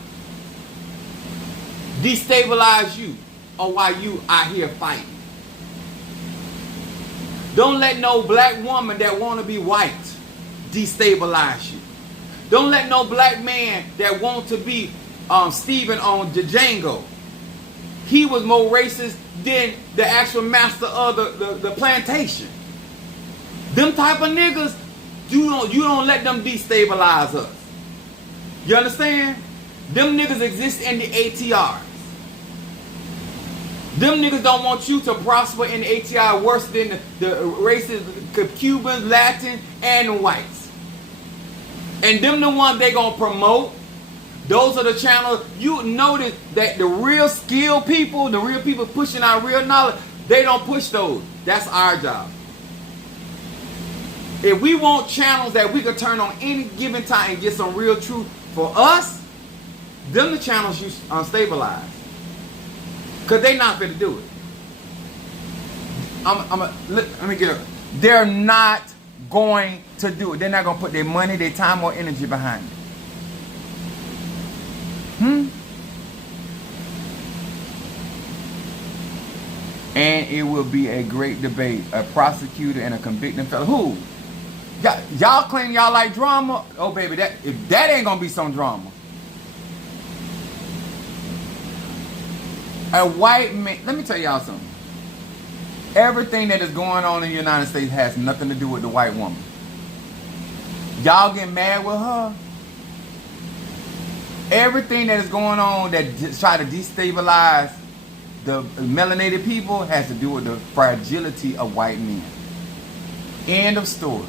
destabilize you or why you out here fighting. Don't let no black woman that want to be white destabilize you. Don't let no black man that want to be Stephen on Django. He was more racist than the actual master of the plantation. Them type of niggas, you don't let them destabilize us. You understand? Them niggas exist in the ATRs. Them niggas don't want you to prosper in the ATR worse than the races, Cubans, Latin, and whites. And them the ones they gonna promote. Those are the channels. You notice that the real skilled people, the real people pushing out real knowledge, they don't push those. That's our job. If we want channels that we can turn on any given time and get some real truth for us, them the channels you stabilize. Because they not fit to do it. Let me get it. They're not going to do it. They're not going to put their money, their time, or energy behind it. And it will be a great debate. A prosecutor and a convicted fellow. Who? Y'all claim y'all like drama? Oh, baby, if that ain't going to be some drama. A white man, let me tell y'all something. Everything that is going on in the United States has nothing to do with the white woman. Y'all get mad with her. Everything that is going on that try to destabilize the melanated people has to do with the fragility of white men. End of story.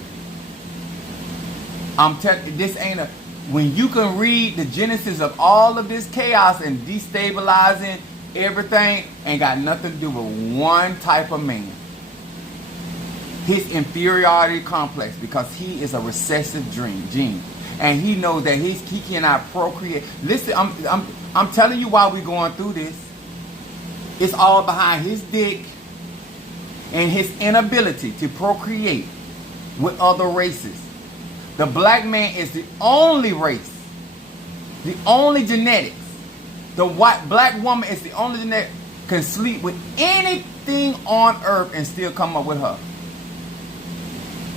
I'm telling you, this ain't a... When you can read the genesis of all of this chaos and destabilizing everything, ain't got nothing to do with one type of man. His inferiority complex, because he is a recessive gene. And he knows that he cannot procreate. Listen, I'm telling you why we're going through this. It's all behind his dick and his inability to procreate with other races. The black man is the only race, the only genetics. The black woman is the only genetic can sleep with anything on earth and still come up with her.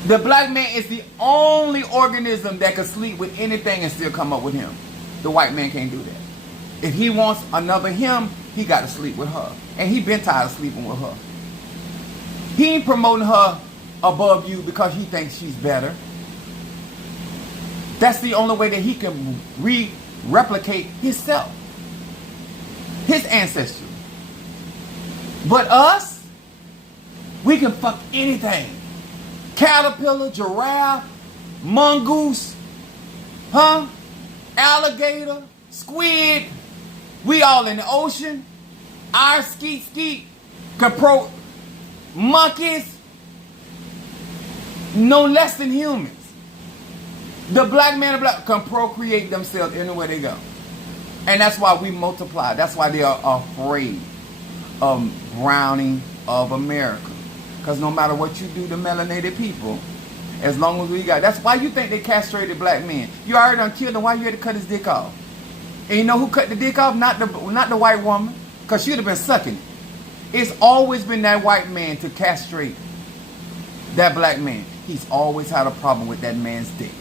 The black man is the only organism that can sleep with anything and still come up with him. The white man can't do that. If he wants another him, he got to sleep with her. And he been tired of sleeping with her. He ain't promoting her above you because he thinks she's better. That's the only way that he can replicate himself. His ancestry. But us, we can fuck anything. Caterpillar, giraffe, mongoose, alligator, squid. We all in the ocean. Our skeet can monkeys, no less than humans. The black man can procreate themselves anywhere they go. And that's why we multiply. That's why they are afraid of browning of America. Because no matter what you do to melanated people, as long as we got... That's why you think they castrated black men. You already done killed him. Why you had to cut his dick off? And you know who cut the dick off? Not the white woman. Because she'd have been sucking it. It's always been that white man to castrate that black man. He's always had a problem with that man's dick.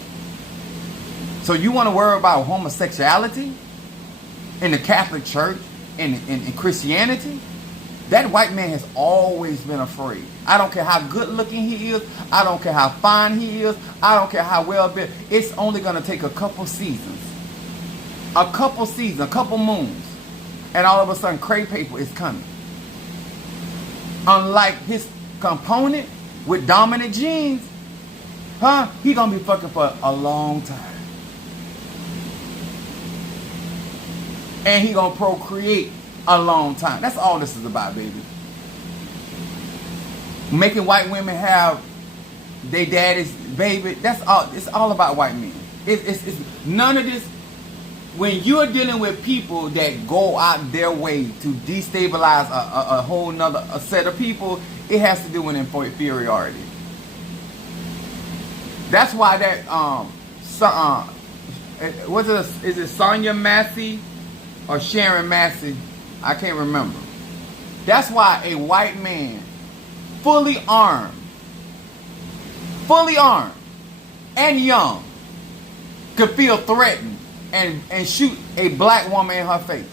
So you want to worry about homosexuality in the Catholic Church and in Christianity? That white man has always been afraid. I don't care how good looking he is. I don't care how fine he is. I don't care how well built. It's only going to take a couple seasons. A couple moons. And all of a sudden, cray paper is coming. Unlike his component with dominant genes, he going to be fucking for a long time. And he going to procreate a long time. That's all this is about, baby. Making white women have their daddy's baby. That's all. It's all about white men. It's none of this. When you're dealing with people that go out their way to destabilize a whole nother set of people, it has to do with inferiority. That's why that is it Sonia Massey or Sharon Massey? I can't remember. That's why a white man, fully armed and young, could feel threatened and shoot a black woman in her face.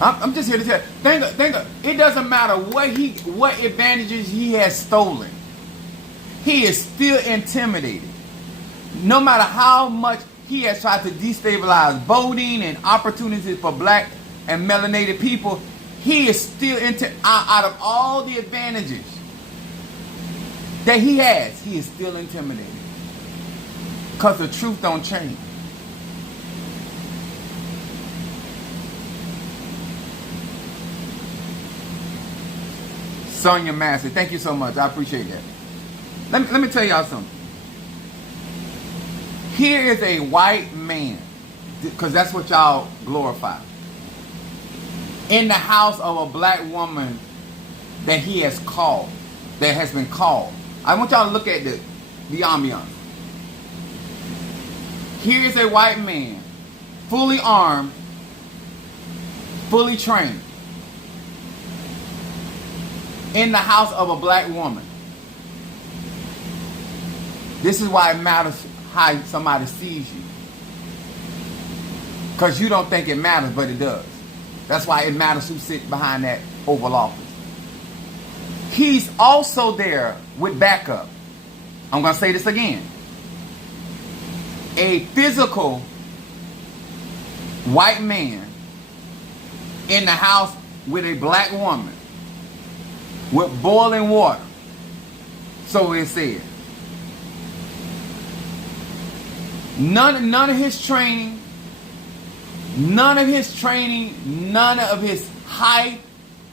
I'm just here to tell you. Think of, it doesn't matter what advantages he has stolen. He is still intimidated. No matter how much he has tried to destabilize voting and opportunities for black and melanated people, he is still out of all the advantages that he is still intimidated. Because the truth don't change. Sonia Massey, thank you so much. I appreciate that. Let me tell y'all something. Here is a white man, because that's what y'all glorify, in the house of a black woman that he has called, that has been called. I want y'all to look at the ambiance. Here is a white man, fully armed, fully trained, in the house of a black woman. This is why it matters how somebody sees you. Because you don't think it matters, but it does. That's why it matters who sits behind that Oval Office. He's also there with backup. I'm going to say this again. A physical white man in the house with a black woman with boiling water. So it said. None of his training, none of his height,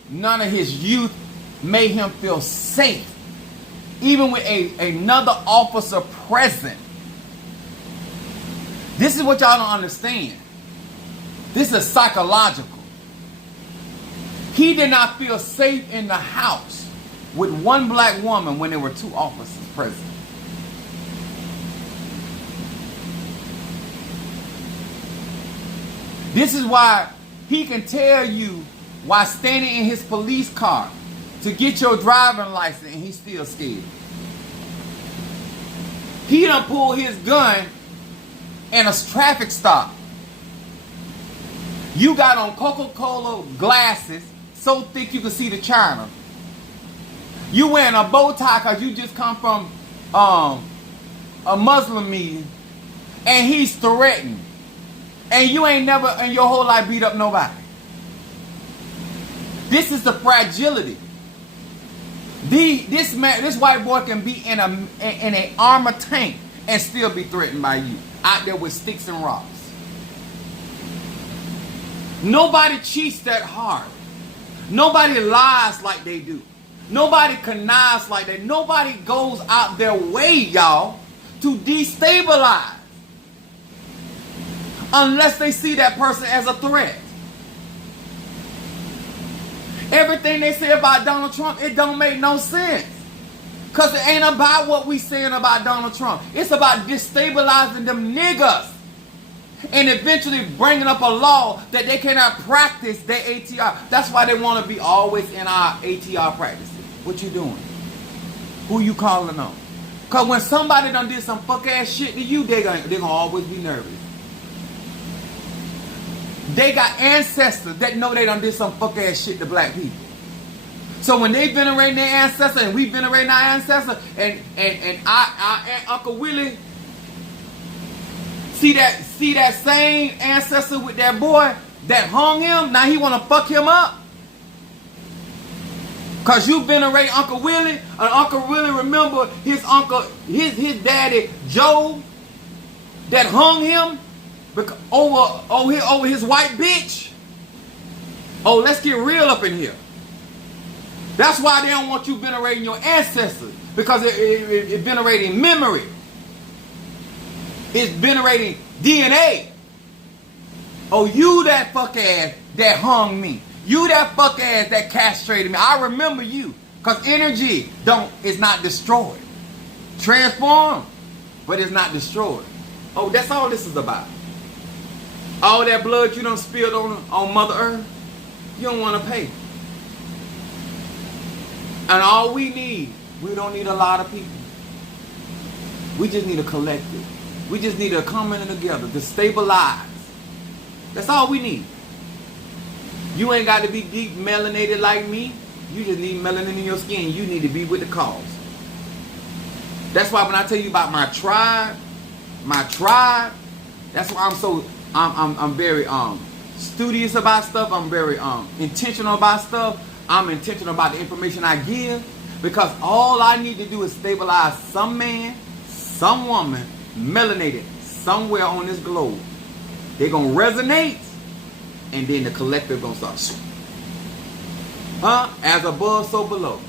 none of his youth made him feel safe. Even with another officer present. This is what y'all don't understand. This is psychological. He did not feel safe in the house with one black woman when there were two officers present. This is why he can tell you while standing in his police car to get your driving license and he's still scared. He done pulled his gun in a traffic stop. You got on Coca-Cola glasses so thick you can see the China. You wearing a bow tie because you just come from a Muslim meeting and he's threatened. And you ain't never in your whole life beat up nobody. This is the fragility. This white boy can be in an armored tank and still be threatened by you. Out there with sticks and rocks. Nobody cheats that hard. Nobody lies like they do. Nobody connives like that. Nobody goes out their way, y'all, to destabilize. Unless they see that person as a threat. Everything they say about Donald Trump, it don't make no sense. Because it ain't about what we saying about Donald Trump. It's about destabilizing them niggas. And eventually bringing up a law that they cannot practice their ATR. That's why they want to be always in our ATR practices. What you doing? Who you calling on? Because when somebody done did some fuck ass shit to you, they're gonna always be nervous. They got ancestors that know they done did some fuck ass shit to black people. So when they venerating their ancestors and we venerating our ancestors and Uncle Willie see that same ancestor with that boy that hung him, now he want to fuck him up? Cause you venerate Uncle Willie, and Uncle Willie remember his daddy Joe that hung him. Because over his white bitch. Oh, let's get real up in here. That's why they don't want you venerating your ancestors. Because it's venerating memory. It's venerating DNA. Oh, you that fuck ass that hung me. You that fuck ass that castrated me. I remember you. Because energy is not destroyed. Transform, but it's not destroyed. Oh, that's all this is about. All that blood you done spilled on Mother Earth, you don't want to pay. And all we don't need a lot of people. We just need a collective. We just need a coming together to stabilize. That's all we need. You ain't got to be deep melanated like me. You just need melanin in your skin. You need to be with the cause. That's why when I tell you about my tribe, that's why I'm very studious about stuff. I'm very intentional about stuff. I'm intentional about the information I give, because all I need to do is stabilize some man, some woman, melanated somewhere on this globe. They're gonna resonate, and then the collective gonna start. As above, so below.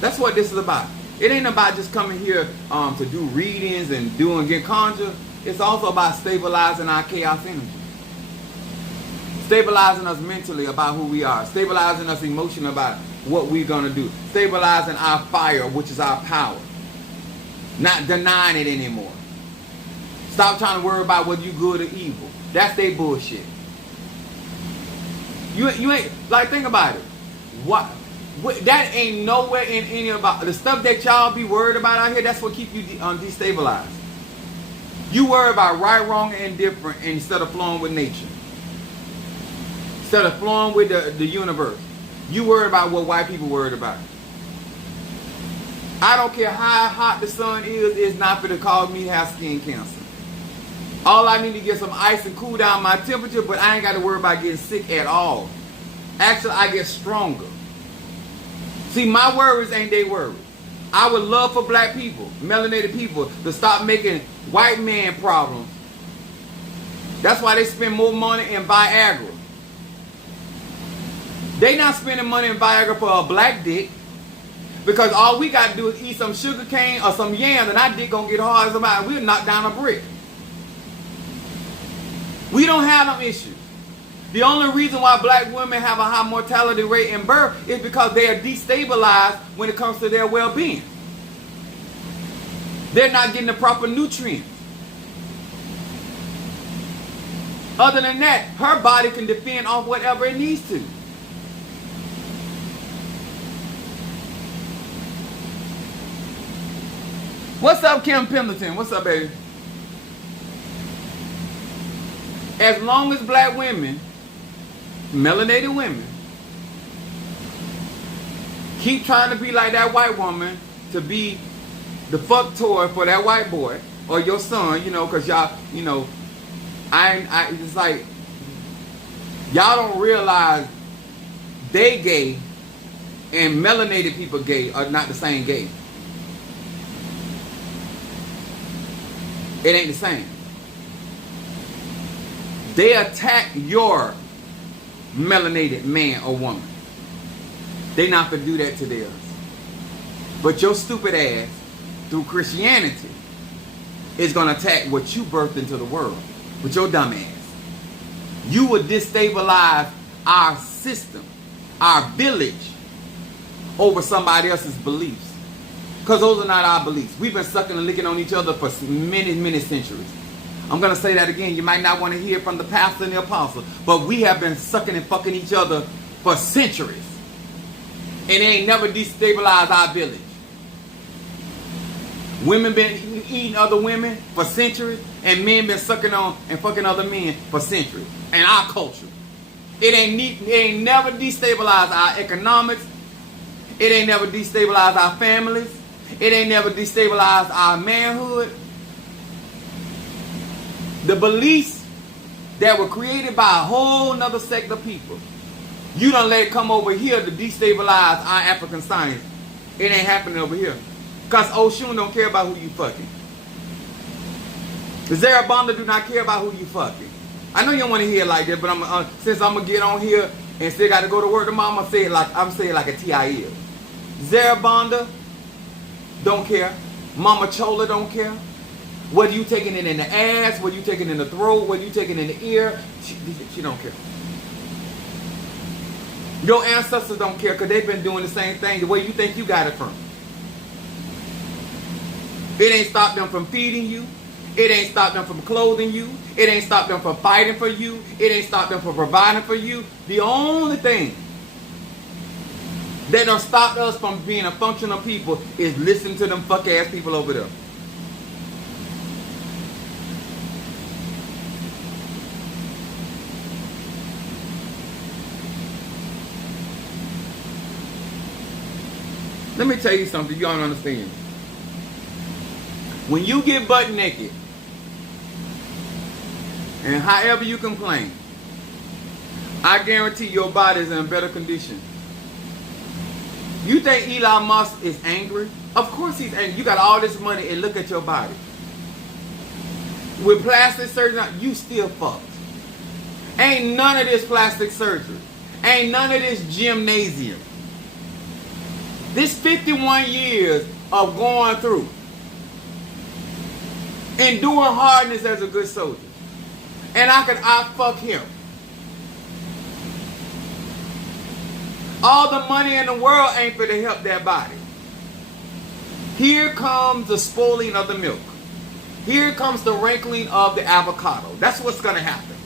That's what this is about. It ain't about just coming here to do readings and get conjure. It's also about stabilizing our chaos energy. Stabilizing us mentally about who we are. Stabilizing us emotionally about what we're going to do. Stabilizing our fire, which is our power. Not denying it anymore. Stop trying to worry about whether you good or evil. That's their bullshit. You ain't, like, think about it. What that ain't nowhere in any about the stuff that y'all be worried about out here. That's what keep you destabilized. You worry about right, wrong, and indifferent instead of flowing with nature. Instead of flowing with the universe. You worry about what white people worried about. I don't care how hot the sun is, it's not going to cause me to have skin cancer. All I need to get some ice and cool down my temperature, but I ain't got to worry about getting sick at all. Actually, I get stronger. See, my worries ain't they worries. I would love for black people, melanated people, to stop making white man problems. That's why they spend more money in Viagra. They not spending money in Viagra for a black dick, because all we got to do is eat some sugar cane or some yams, and our dick gonna get hard as a mountain. We'll knock down a brick. We don't have no issues. The only reason why black women have a high mortality rate in birth is because they are destabilized when it comes to their well-being. They're not getting the proper nutrients. Other than that, her body can defend off whatever it needs to. What's up, Kim Pendleton? What's up, baby? As long as black women, melanated women, keep trying to be like that white woman, to be the fuck toy for that white boy or your son, because y'all, it's like, y'all don't realize they gay and melanated people gay are not the same gay. It ain't the same. They attack your melanated man or woman. They not gonna do that to theirs. But your stupid ass, through Christianity, is gonna attack what you birthed into the world with your dumb ass. You would destabilize our system, our village, over somebody else's beliefs. Because those are not our beliefs. We've been sucking and licking on each other for many, many centuries. I'm going to say that again. You might not want to hear it from the pastor and the apostle, but we have been sucking and fucking each other for centuries. And they ain't never destabilized our village. Women been eating other women for centuries, and men been sucking on and fucking other men for centuries. And our culture. It ain't never destabilized our economics. It ain't never destabilized our families. It ain't never destabilized our manhood. The beliefs that were created by a whole nother sect of people, you don't let it come over here to destabilize our African science. It ain't happening over here. Because Oshun don't care about who you fucking. The Zarabanda do not care about who you fucking. I know you don't want to hear it like that, but since I'm gonna get on here and still got to go to work tomorrow, I'm saying like a TIL. Zarabanda don't care. Mama Chola don't care. Whether you taking it in the ass, whether you taking it in the throat, whether you taking it in the ear, she don't care. Your ancestors don't care because they've been doing the same thing the way you think you got it from. It ain't stopped them from feeding you. It ain't stopped them from clothing you. It ain't stopped them from fighting for you. It ain't stopped them from providing for you. The only thing that don't stop us from being a functional people is listening to them fuck ass people over there. Let me tell you something you don't understand. When you get butt naked, and however you complain, I guarantee your body is in better condition. You think Elon Musk is angry? Of course he's angry. You got all this money and look at your body. With plastic surgery, you still fucked. Ain't none of this plastic surgery. Ain't none of this gymnasium. This 51 years of going through, enduring hardness as a good soldier. And I fuck him. All the money in the world ain't for to help that body. Here comes the spoiling of the milk. Here comes the wrinkling of the avocado. That's what's gonna happen.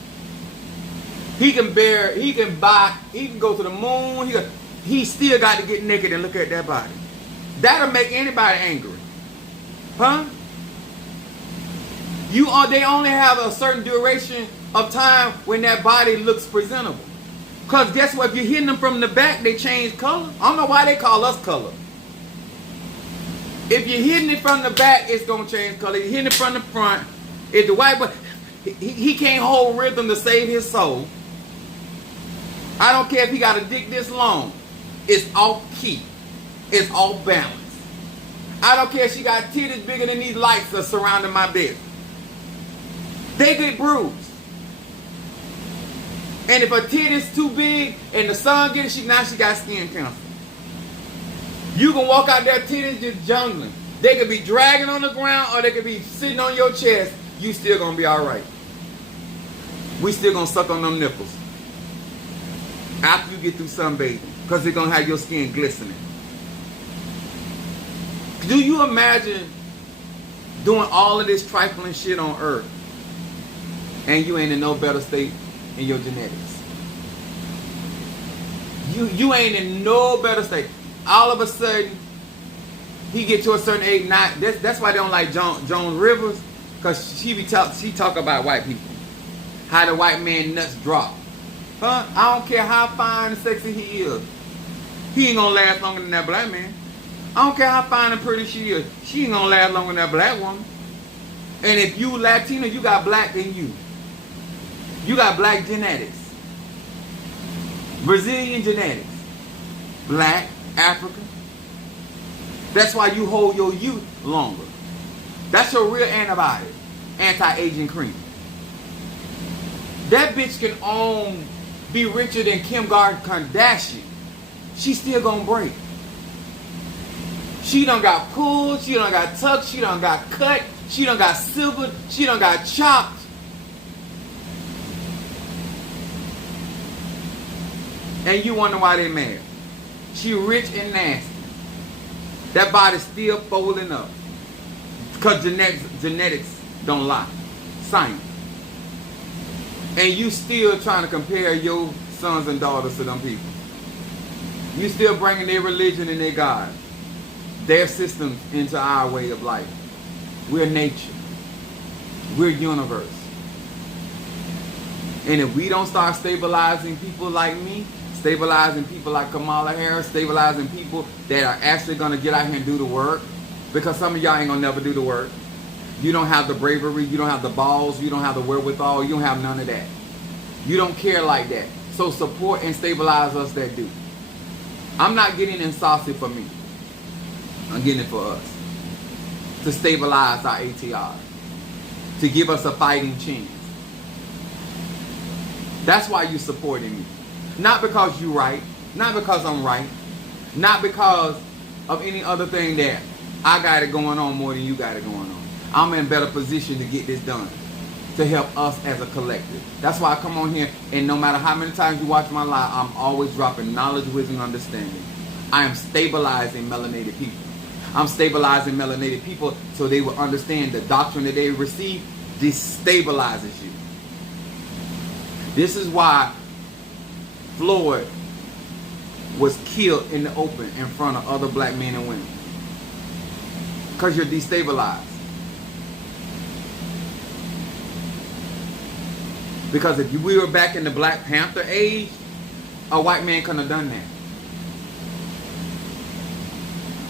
He can go to the moon, he still got to get naked and look at that body. That'll make anybody angry. Huh? They only have a certain duration of time when that body looks presentable. Because guess what? If you're hitting them from the back, they change color. I don't know why they call us color. If you're hitting it from the back, it's going to change color. You're hitting it from the front. If the white boy, he can't hold rhythm to save his soul. I don't care if he got a dick this long. It's off key. It's off balance. I don't care if she got titties bigger than these lights that surrounding my bed. They get bruised. And if her titty's too big and the sun gets it, now she got skin cancer. You can walk out there titties just jungling. They could be dragging on the ground or they could be sitting on your chest. You still gonna be alright. We still gonna suck on them nipples. After you get through sunbathing. Because they're gonna have your skin glistening. Do you imagine doing all of this trifling shit on earth and you ain't in no better state in your genetics? You ain't in no better state. All of a sudden, he get to a certain age. That's why they don't like Joan Rivers, because she talk about white people. How the white man nuts drop. Huh? I don't care how fine and sexy he is. He ain't gonna last longer than that black man. I don't care how fine and pretty she is. She ain't gonna last longer than that black woman. And if you Latino, you got black in you. You got black genetics. Brazilian genetics. Black, African. That's why you hold your youth longer. That's your real antibody. Anti-aging cream. That bitch can be richer than Kim Kardashian. She still gonna break. She done got pulled, she done got tucked, she done got cut, she done got silvered, she done got chopped. And you wonder why they mad. She rich and nasty. That body's still folding up. Because genetics don't lie. Science. And you still trying to compare your sons and daughters to them people. You still bringing their religion and their God, their systems into our way of life. We're nature. We're universe. And if we don't start stabilizing people like me, stabilizing people like Kamala Harris, stabilizing people that are actually going to get out here and do the work, because some of y'all ain't going to never do the work. You don't have the bravery, you don't have the balls, you don't have the wherewithal, you don't have none of that. You don't care like that. So support and stabilize us that do. I'm not getting in saucy for me. I'm getting it for us. To stabilize our ATRs. to give us a fighting chance. That's why you're supporting me. Not because you're right, not because I'm right, not because of any other thing that I got it going on more than you got it going on. I'm in a better position to get this done, to help us as a collective. That's why I come on here, and no matter how many times you watch my live, I'm always dropping knowledge, wisdom, and understanding. I am stabilizing melanated people. I'm stabilizing melanated people so they will understand the doctrine that they receive destabilizes you. This is why Floyd was killed in the open in front of other black men and women. Because you're destabilized. Because if we were back in the Black Panther age, a white man couldn't have done that.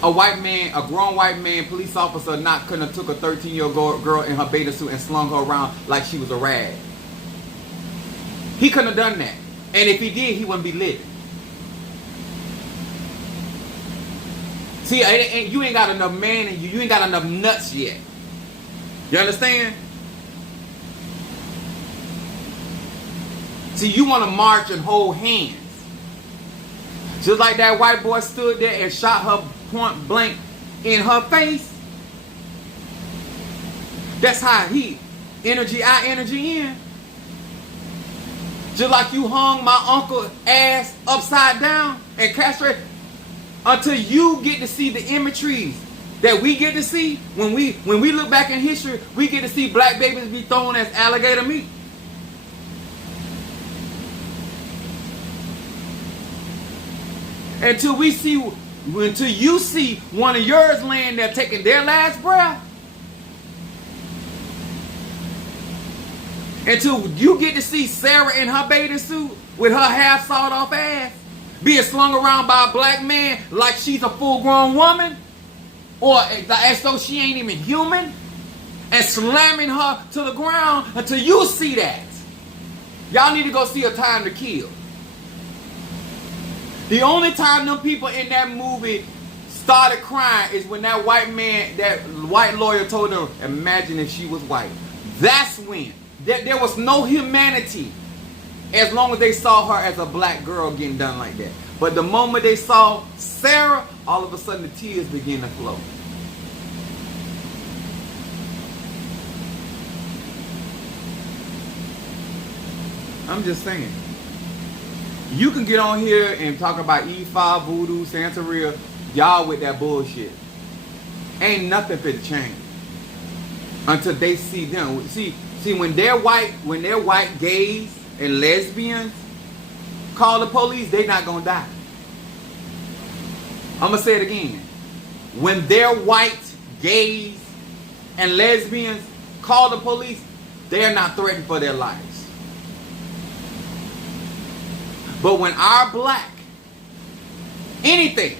A white man, a grown white man, police officer, couldn't have took a 13-year-old girl in her bathing suit and slung her around like she was a rag. He couldn't have done that. And if he did, he wouldn't be living. See, you ain't got enough man in you. You ain't got enough nuts yet. You understand? See, you want to march and hold hands. Just like that white boy stood there and shot her point blank in her face. That's how he energy out, energy in. Just like you hung my uncle ass upside down and castrated, until you get to see the imageries that we get to see. When we look back in history, we get to see black babies be thrown as alligator meat. Until you see one of yours laying there taking their last breath. Until you get to see Sarah in her bathing suit with her half sawed off ass being slung around by a black man like she's a full-grown woman, or as though she ain't even human, and slamming her to the ground. Until you see that, y'all need to go see A Time to Kill. The only time them people in that movie started crying is when that white man, that white lawyer told them, imagine if she was white. That's when. There was no humanity as long as they saw her as a black girl getting done like that. But the moment they saw Sarah, all of a sudden the tears began to flow. I'm just saying. You can get on here and talk about E5, Voodoo, Santeria, y'all with that bullshit. Ain't nothing fit to change until they see them. See, when they're white gays and lesbians call the police, they not gonna die. I'm gonna say it again. When they're white gays and lesbians call the police, they are not threatened for their lives. But when our black, anything,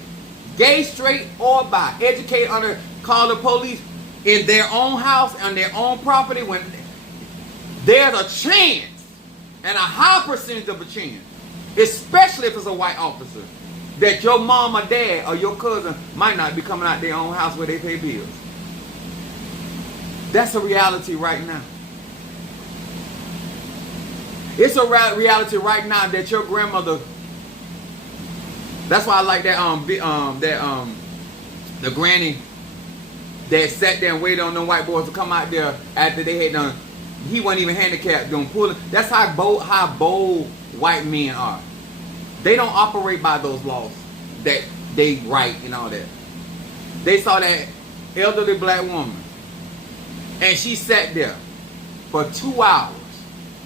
gay, straight, or bi, educated under, call the police in their own house, on their own property, when there's a chance, and a high percentage of a chance, especially if it's a white officer, that your mom or dad or your cousin might not be coming out their own house where they pay bills. That's a reality right now. It's a reality right now that your grandmother. That's why I like that the granny that sat there and waited on them white boys to come out there after they had done. He wasn't even handicapped doing pulling. That's how bold white men are. They don't operate by those laws that they write and all that. They saw that elderly black woman, and she sat there for 2 hours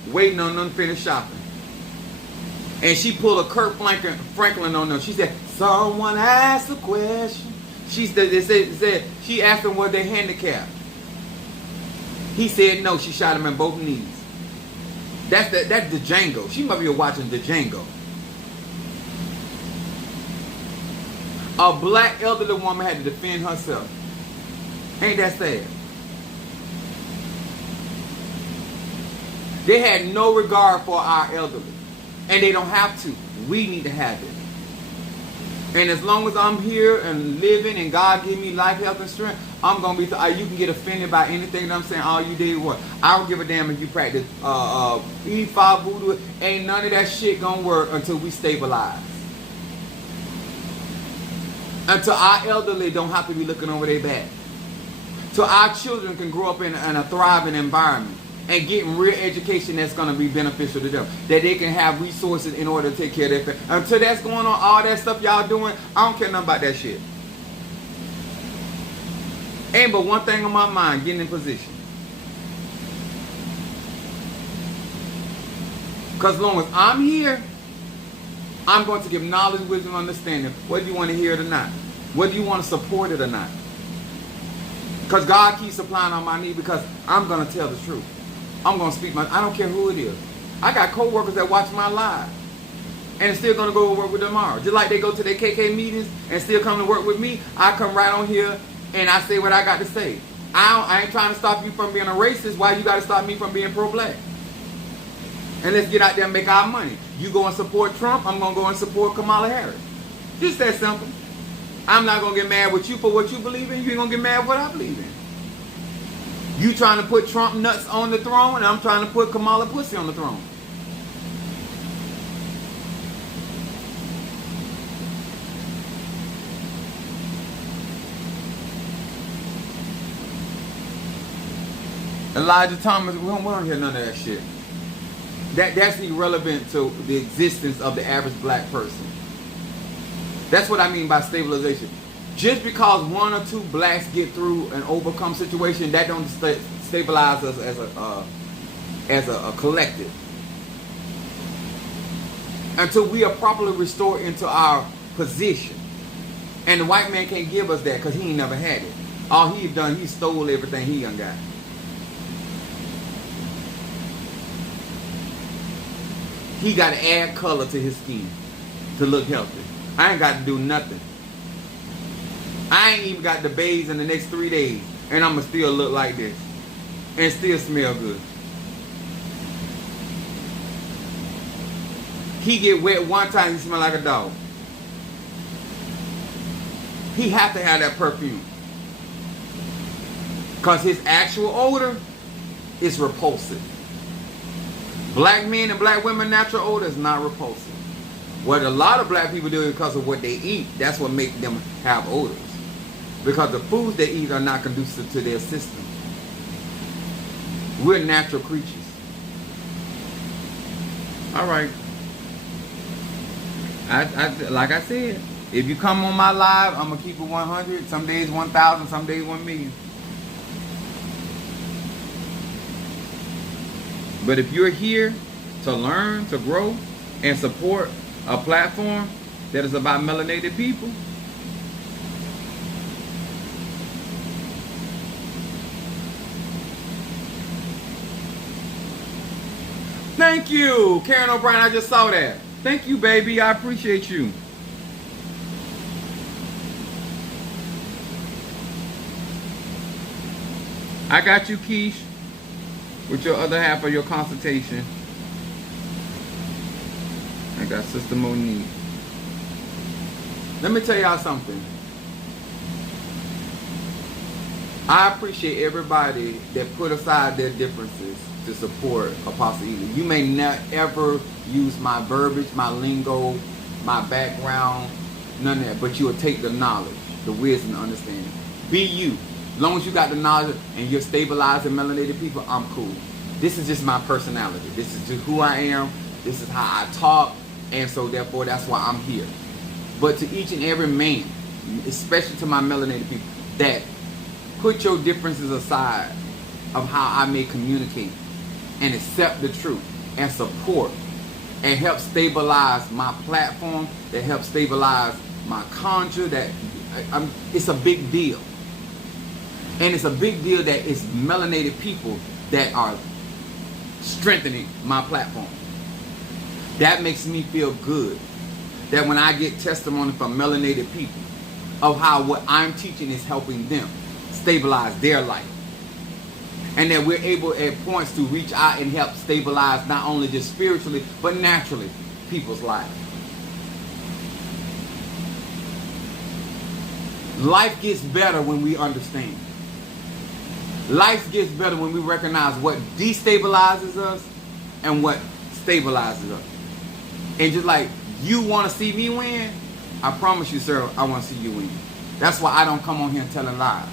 waiting on them to finish shopping. And she pulled a Kurt Franklin on them. She said, someone asked a question. She asked them were they handicapped. He said no. She shot him in both knees. That's the Django. She must be watching the Django. A black elderly woman had to defend herself. Ain't that sad? They had no regard for our elderly. And they don't have to. We need to have it. And as long as I'm here and living and God give me life, health, and strength, I'm going to be, you can get offended by anything that I'm saying. All you did what? I don't give a damn if you practice E5 voodoo. Ain't none of that shit going to work until we stabilize. Until our elderly don't have to be looking over their back. Till our children can grow up in a thriving environment and getting real education that's going to be beneficial to them. That they can have resources in order to take care of their family. Until that's going on, all that stuff y'all doing, I don't care nothing about that shit. Ain't but one thing on my mind, getting in position. Because as long as I'm here, I'm going to give knowledge, wisdom, understanding, whether you want to hear it or not. Whether you want to support it or not. Because God keeps supplying on my need because I'm going to tell the truth. I'm going to speak I don't care who it is. I got co-workers that watch my live. And still going to go to work with them tomorrow. Just like they go to their KK meetings and still come to work with me, I come right on here and I say what I got to say. I ain't trying to stop you from being a racist. Why you got to stop me from being pro-black? And let's get out there and make our money. You go and support Trump, I'm going to go and support Kamala Harris. Just that simple. I'm not going to get mad with you for what you believe in. You ain't going to get mad with what I believe in. You trying to put Trump nuts on the throne, and I'm trying to put Kamala pussy on the throne. Elijah Thomas, we don't hear none of that shit. That's irrelevant to the existence of the average black person. That's what I mean by stabilization. Just because one or two blacks get through and overcome situation, that don't stabilize us as a collective. Until we are properly restored into our position. And the white man can't give us that because he ain't never had it. All he done, he stole everything he done got. He got to add color to his skin to look healthy. I ain't got to do nothing. I ain't even got the bathe in the next 3 days. And I'm going to still look like this. And still smell good. He get wet one time, he smell like a dog. He have to have that perfume. Because his actual odor is repulsive. Black men and black women natural odor is not repulsive. What a lot of black people do is because of what they eat. That's what makes them have odors. Because the foods they eat are not conducive to their system. We're natural creatures. All right. Like I said, if you come on my live, I'm going to keep it 100. Some days 1,000, some days 1 million. But if you're here to learn, to grow, and support a platform that is about melanated people, thank you, Karen O'Brien. I just saw that. Thank you, baby. I appreciate you. I got you, Keish, with your other half of your consultation. I got Sister Monique. Let me tell y'all something. I appreciate everybody that put aside their differences to support Apostle Ely. You may not ever use my verbiage, my lingo, my background, none of that, but you will take the knowledge, the wisdom, the understanding. Be you. As long as you got the knowledge and you're stabilizing melanated people, I'm cool. This is just my personality. This is just who I am. This is how I talk. And so therefore, that's why I'm here. But to each and every man, especially to my melanated people, that put your differences aside of how I may communicate and accept the truth and support and help stabilize my platform, that help stabilize my conjure, that it's a big deal. And it's a big deal that it's melanated people that are strengthening my platform. That makes me feel good. That when I get testimony from melanated people of how what I'm teaching is helping them stabilize their life. And that we're able at points to reach out and help stabilize not only just spiritually, but naturally people's lives. Life gets better when we understand. Life gets better when we recognize what destabilizes us and what stabilizes us. And just like you want to see me win, I promise you, sir, I want to see you win. That's why I don't come on here and telling lies.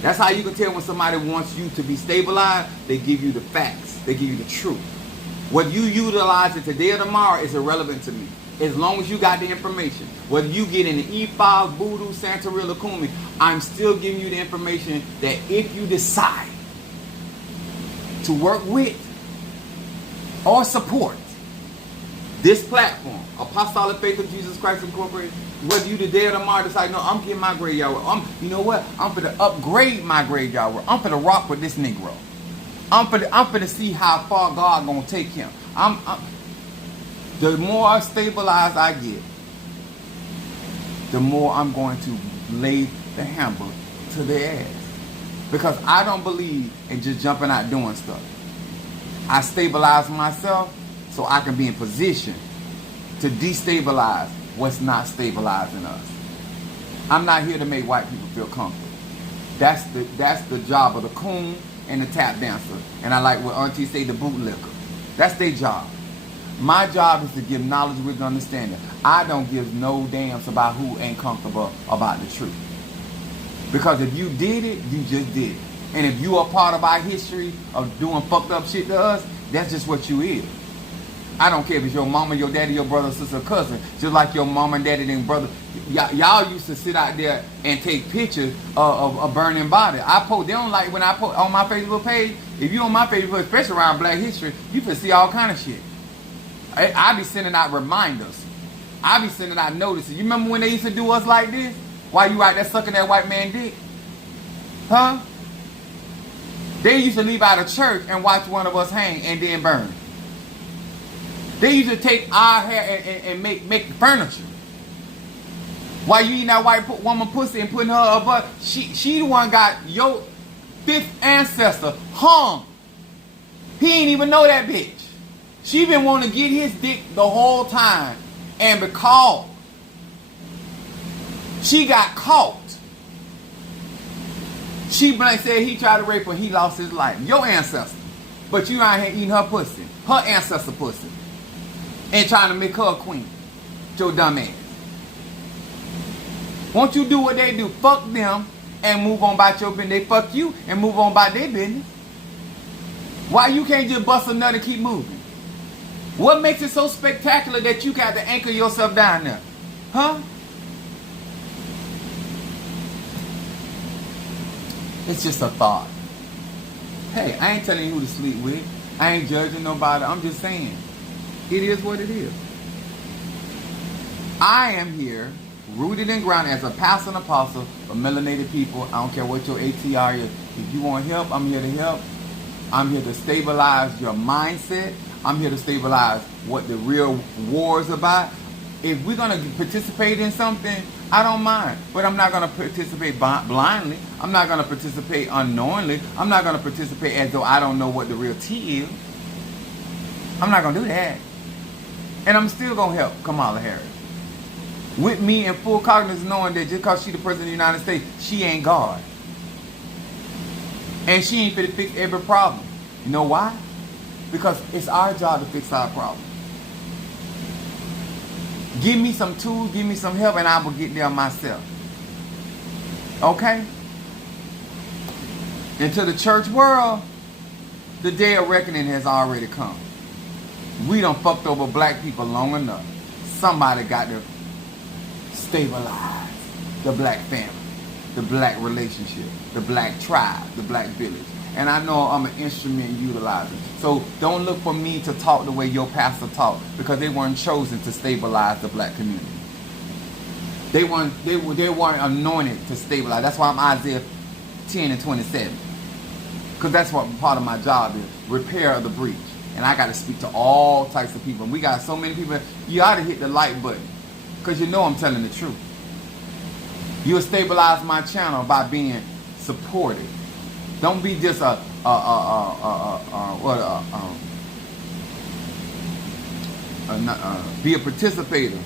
That's how you can tell when somebody wants you to be stabilized. They give you the facts. They give you the truth. Whether you utilize it today or tomorrow is irrelevant to me. As long as you got the information. Whether you get in the E-Files, Voodoo, Santeria, Kumi, I'm still giving you the information that if you decide to work with or support this platform, Apostolic Faith of Jesus Christ Incorporated, whether you today or tomorrow decide, no, I'm getting my graveyard work. You know what? I'm going to upgrade my graveyard work. I'm going to rock with this Negro. I'm going to see how far God going to take him. The more stabilized I get, the more I'm going to lay the hammer to their ass. Because I don't believe in just jumping out doing stuff. I stabilize myself so I can be in position to destabilize what's not stabilizing us. I'm not here to make white people feel comfortable. That's the job of the coon and the tap dancer. And I like what Auntie say, the bootlicker. That's their job. My job is to give knowledge with understanding. I don't give no damns about who ain't comfortable about the truth. Because if you did it, you just did it. And if you are part of our history of doing fucked up shit to us, that's just what you is. I don't care if it's your mama, your daddy, your brother, sister, cousin. Just like your mama and daddy and brother. Y'all used to sit out there and take pictures of burning body. They don't like when I post on my Facebook page. If you on my Facebook page, especially around Black History, you can see all kind of shit. I be sending out reminders. I be sending out notices. You remember when they used to do us like this? While you out there sucking that white man dick? Huh? They used to leave out of church and watch one of us hang and then burn. They used to take our hair and make furniture. While you eating that white woman pussy and putting her up, she the one got your fifth ancestor hung. He ain't even know that bitch. She been wanting to get his dick the whole time. And because she got caught, she blank said he tried to rape her, he lost his life. Your ancestor. But you out here eating her pussy. Her ancestor pussy. And trying to make her a queen. Your dumb ass. Won't you do what they do? Fuck them and move on about your business. They fuck you and move on about their business. Why you can't just bust a nut and keep moving? What makes it so spectacular that you got to anchor yourself down there? Huh? It's just a thought. Hey, I ain't telling you who to sleep with. I ain't judging nobody. I'm just saying. It is what it is. I am here, rooted and grounded as a pastor and apostle for melanated people. I don't care what your ATR is. If you want help, I'm here to help. I'm here to stabilize your mindset. I'm here to stabilize what the real war is about. If we're going to participate in something, I don't mind. But I'm not going to participate blindly. I'm not going to participate unknowingly. I'm not going to participate as though I don't know what the real tea is. I'm not going to do that. And I'm still going to help Kamala Harris. With me in full cognizance knowing that just because she's the President of the United States, she ain't God. And she ain't fit to fix every problem. You know why? Because it's our job to fix our problem. Give me some tools, give me some help, and I will get there myself. Okay? And to the church world, the day of reckoning has already come. We done fucked over black people long enough. Somebody got to stabilize the black family, the black relationship, the black tribe, the black village. And I know I'm an instrument utilizing. So don't look for me to talk the way your pastor talked, because they weren't chosen to stabilize the black community. They weren't anointed to stabilize. That's why I'm Isaiah 10 and 27. Because that's what part of my job is. Repair of the breach. And I got to speak to all types of people. And we got so many people. You ought to hit the like button. Because you know I'm telling the truth. You'll stabilize my channel by being supportive. Don't be just be a participator,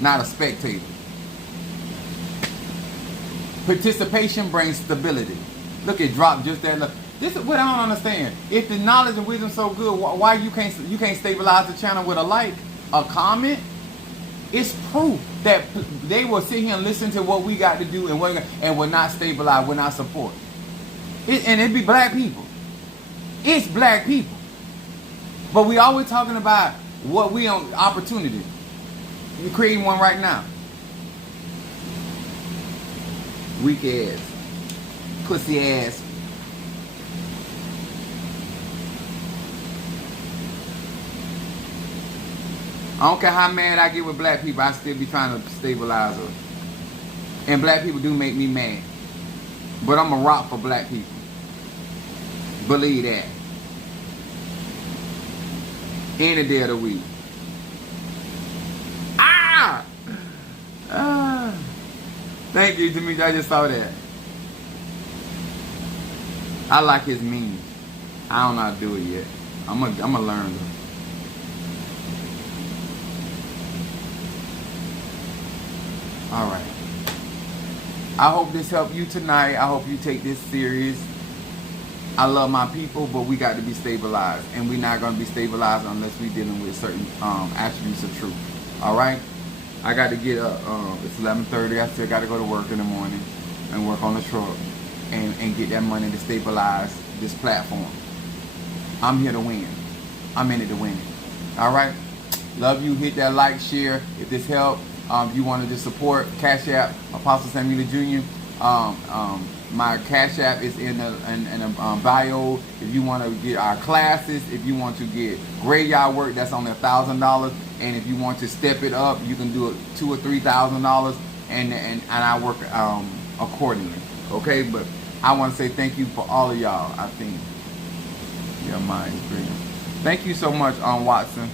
not a spectator. Participation brings stability. Look, it dropped just there. Look, this is what I don't understand. If the knowledge and wisdom so good, why you can't stabilize the channel with a like, a comment? It's proof that they will sit here and listen to what we got to do and will not stabilize, will not support. And it'd be black people. It's black people. But we always talking about what we on opportunity. We're creating one right now. Weak ass. Pussy ass. I don't care how mad I get with black people, I still be trying to stabilize her. And black people do make me mad. But I'm a rock for black people. Believe that. Any day of the week. Thank you, Demetri. I just saw that. I like his memes. I don't know how to do it yet. I'm gonna learn though. All right. I hope this helped you tonight. I hope you take this serious. I love my people, but we got to be stabilized, and we're not going to be stabilized unless we're dealing with certain attributes of truth. All right. I got to get up. It's 11:30. I still got to go to work in the morning and work on the truck and get that money to stabilize this platform. I'm here to win. I'm in it to win it. All right. Love you. Hit that like, share if this helped. If you wanted to support, Cash App, Apostle Samuel Jr. My Cash App is in the bio. If you want to get our classes, if you want to get graveyard work, that's only $1,000. And if you want to step it up, you can do it $2,000 or $3,000, and I work accordingly. Okay, but I want to say thank you for all of y'all. I think your mind is green. Thank you so much, Watson,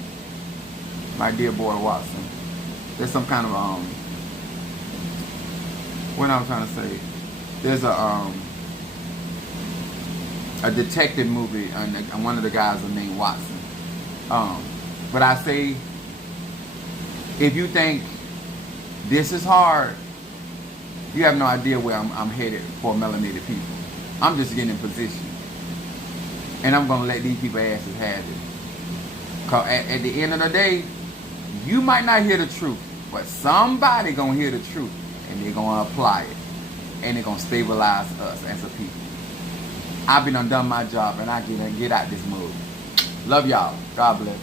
my dear boy Watson. There's some kind of what I'm trying to say. There's a detective movie, and one of the guys is named Watson. But I say, if you think this is hard, you have no idea where I'm headed for melanated people. I'm just getting in position, and I'm gonna let these people asses have it. Cause at the end of the day, you might not hear the truth, but somebody gonna hear the truth, and they're gonna apply it, and they're gonna stabilize us as a people. I've been done my job, and I get out this mode. Love y'all. God bless.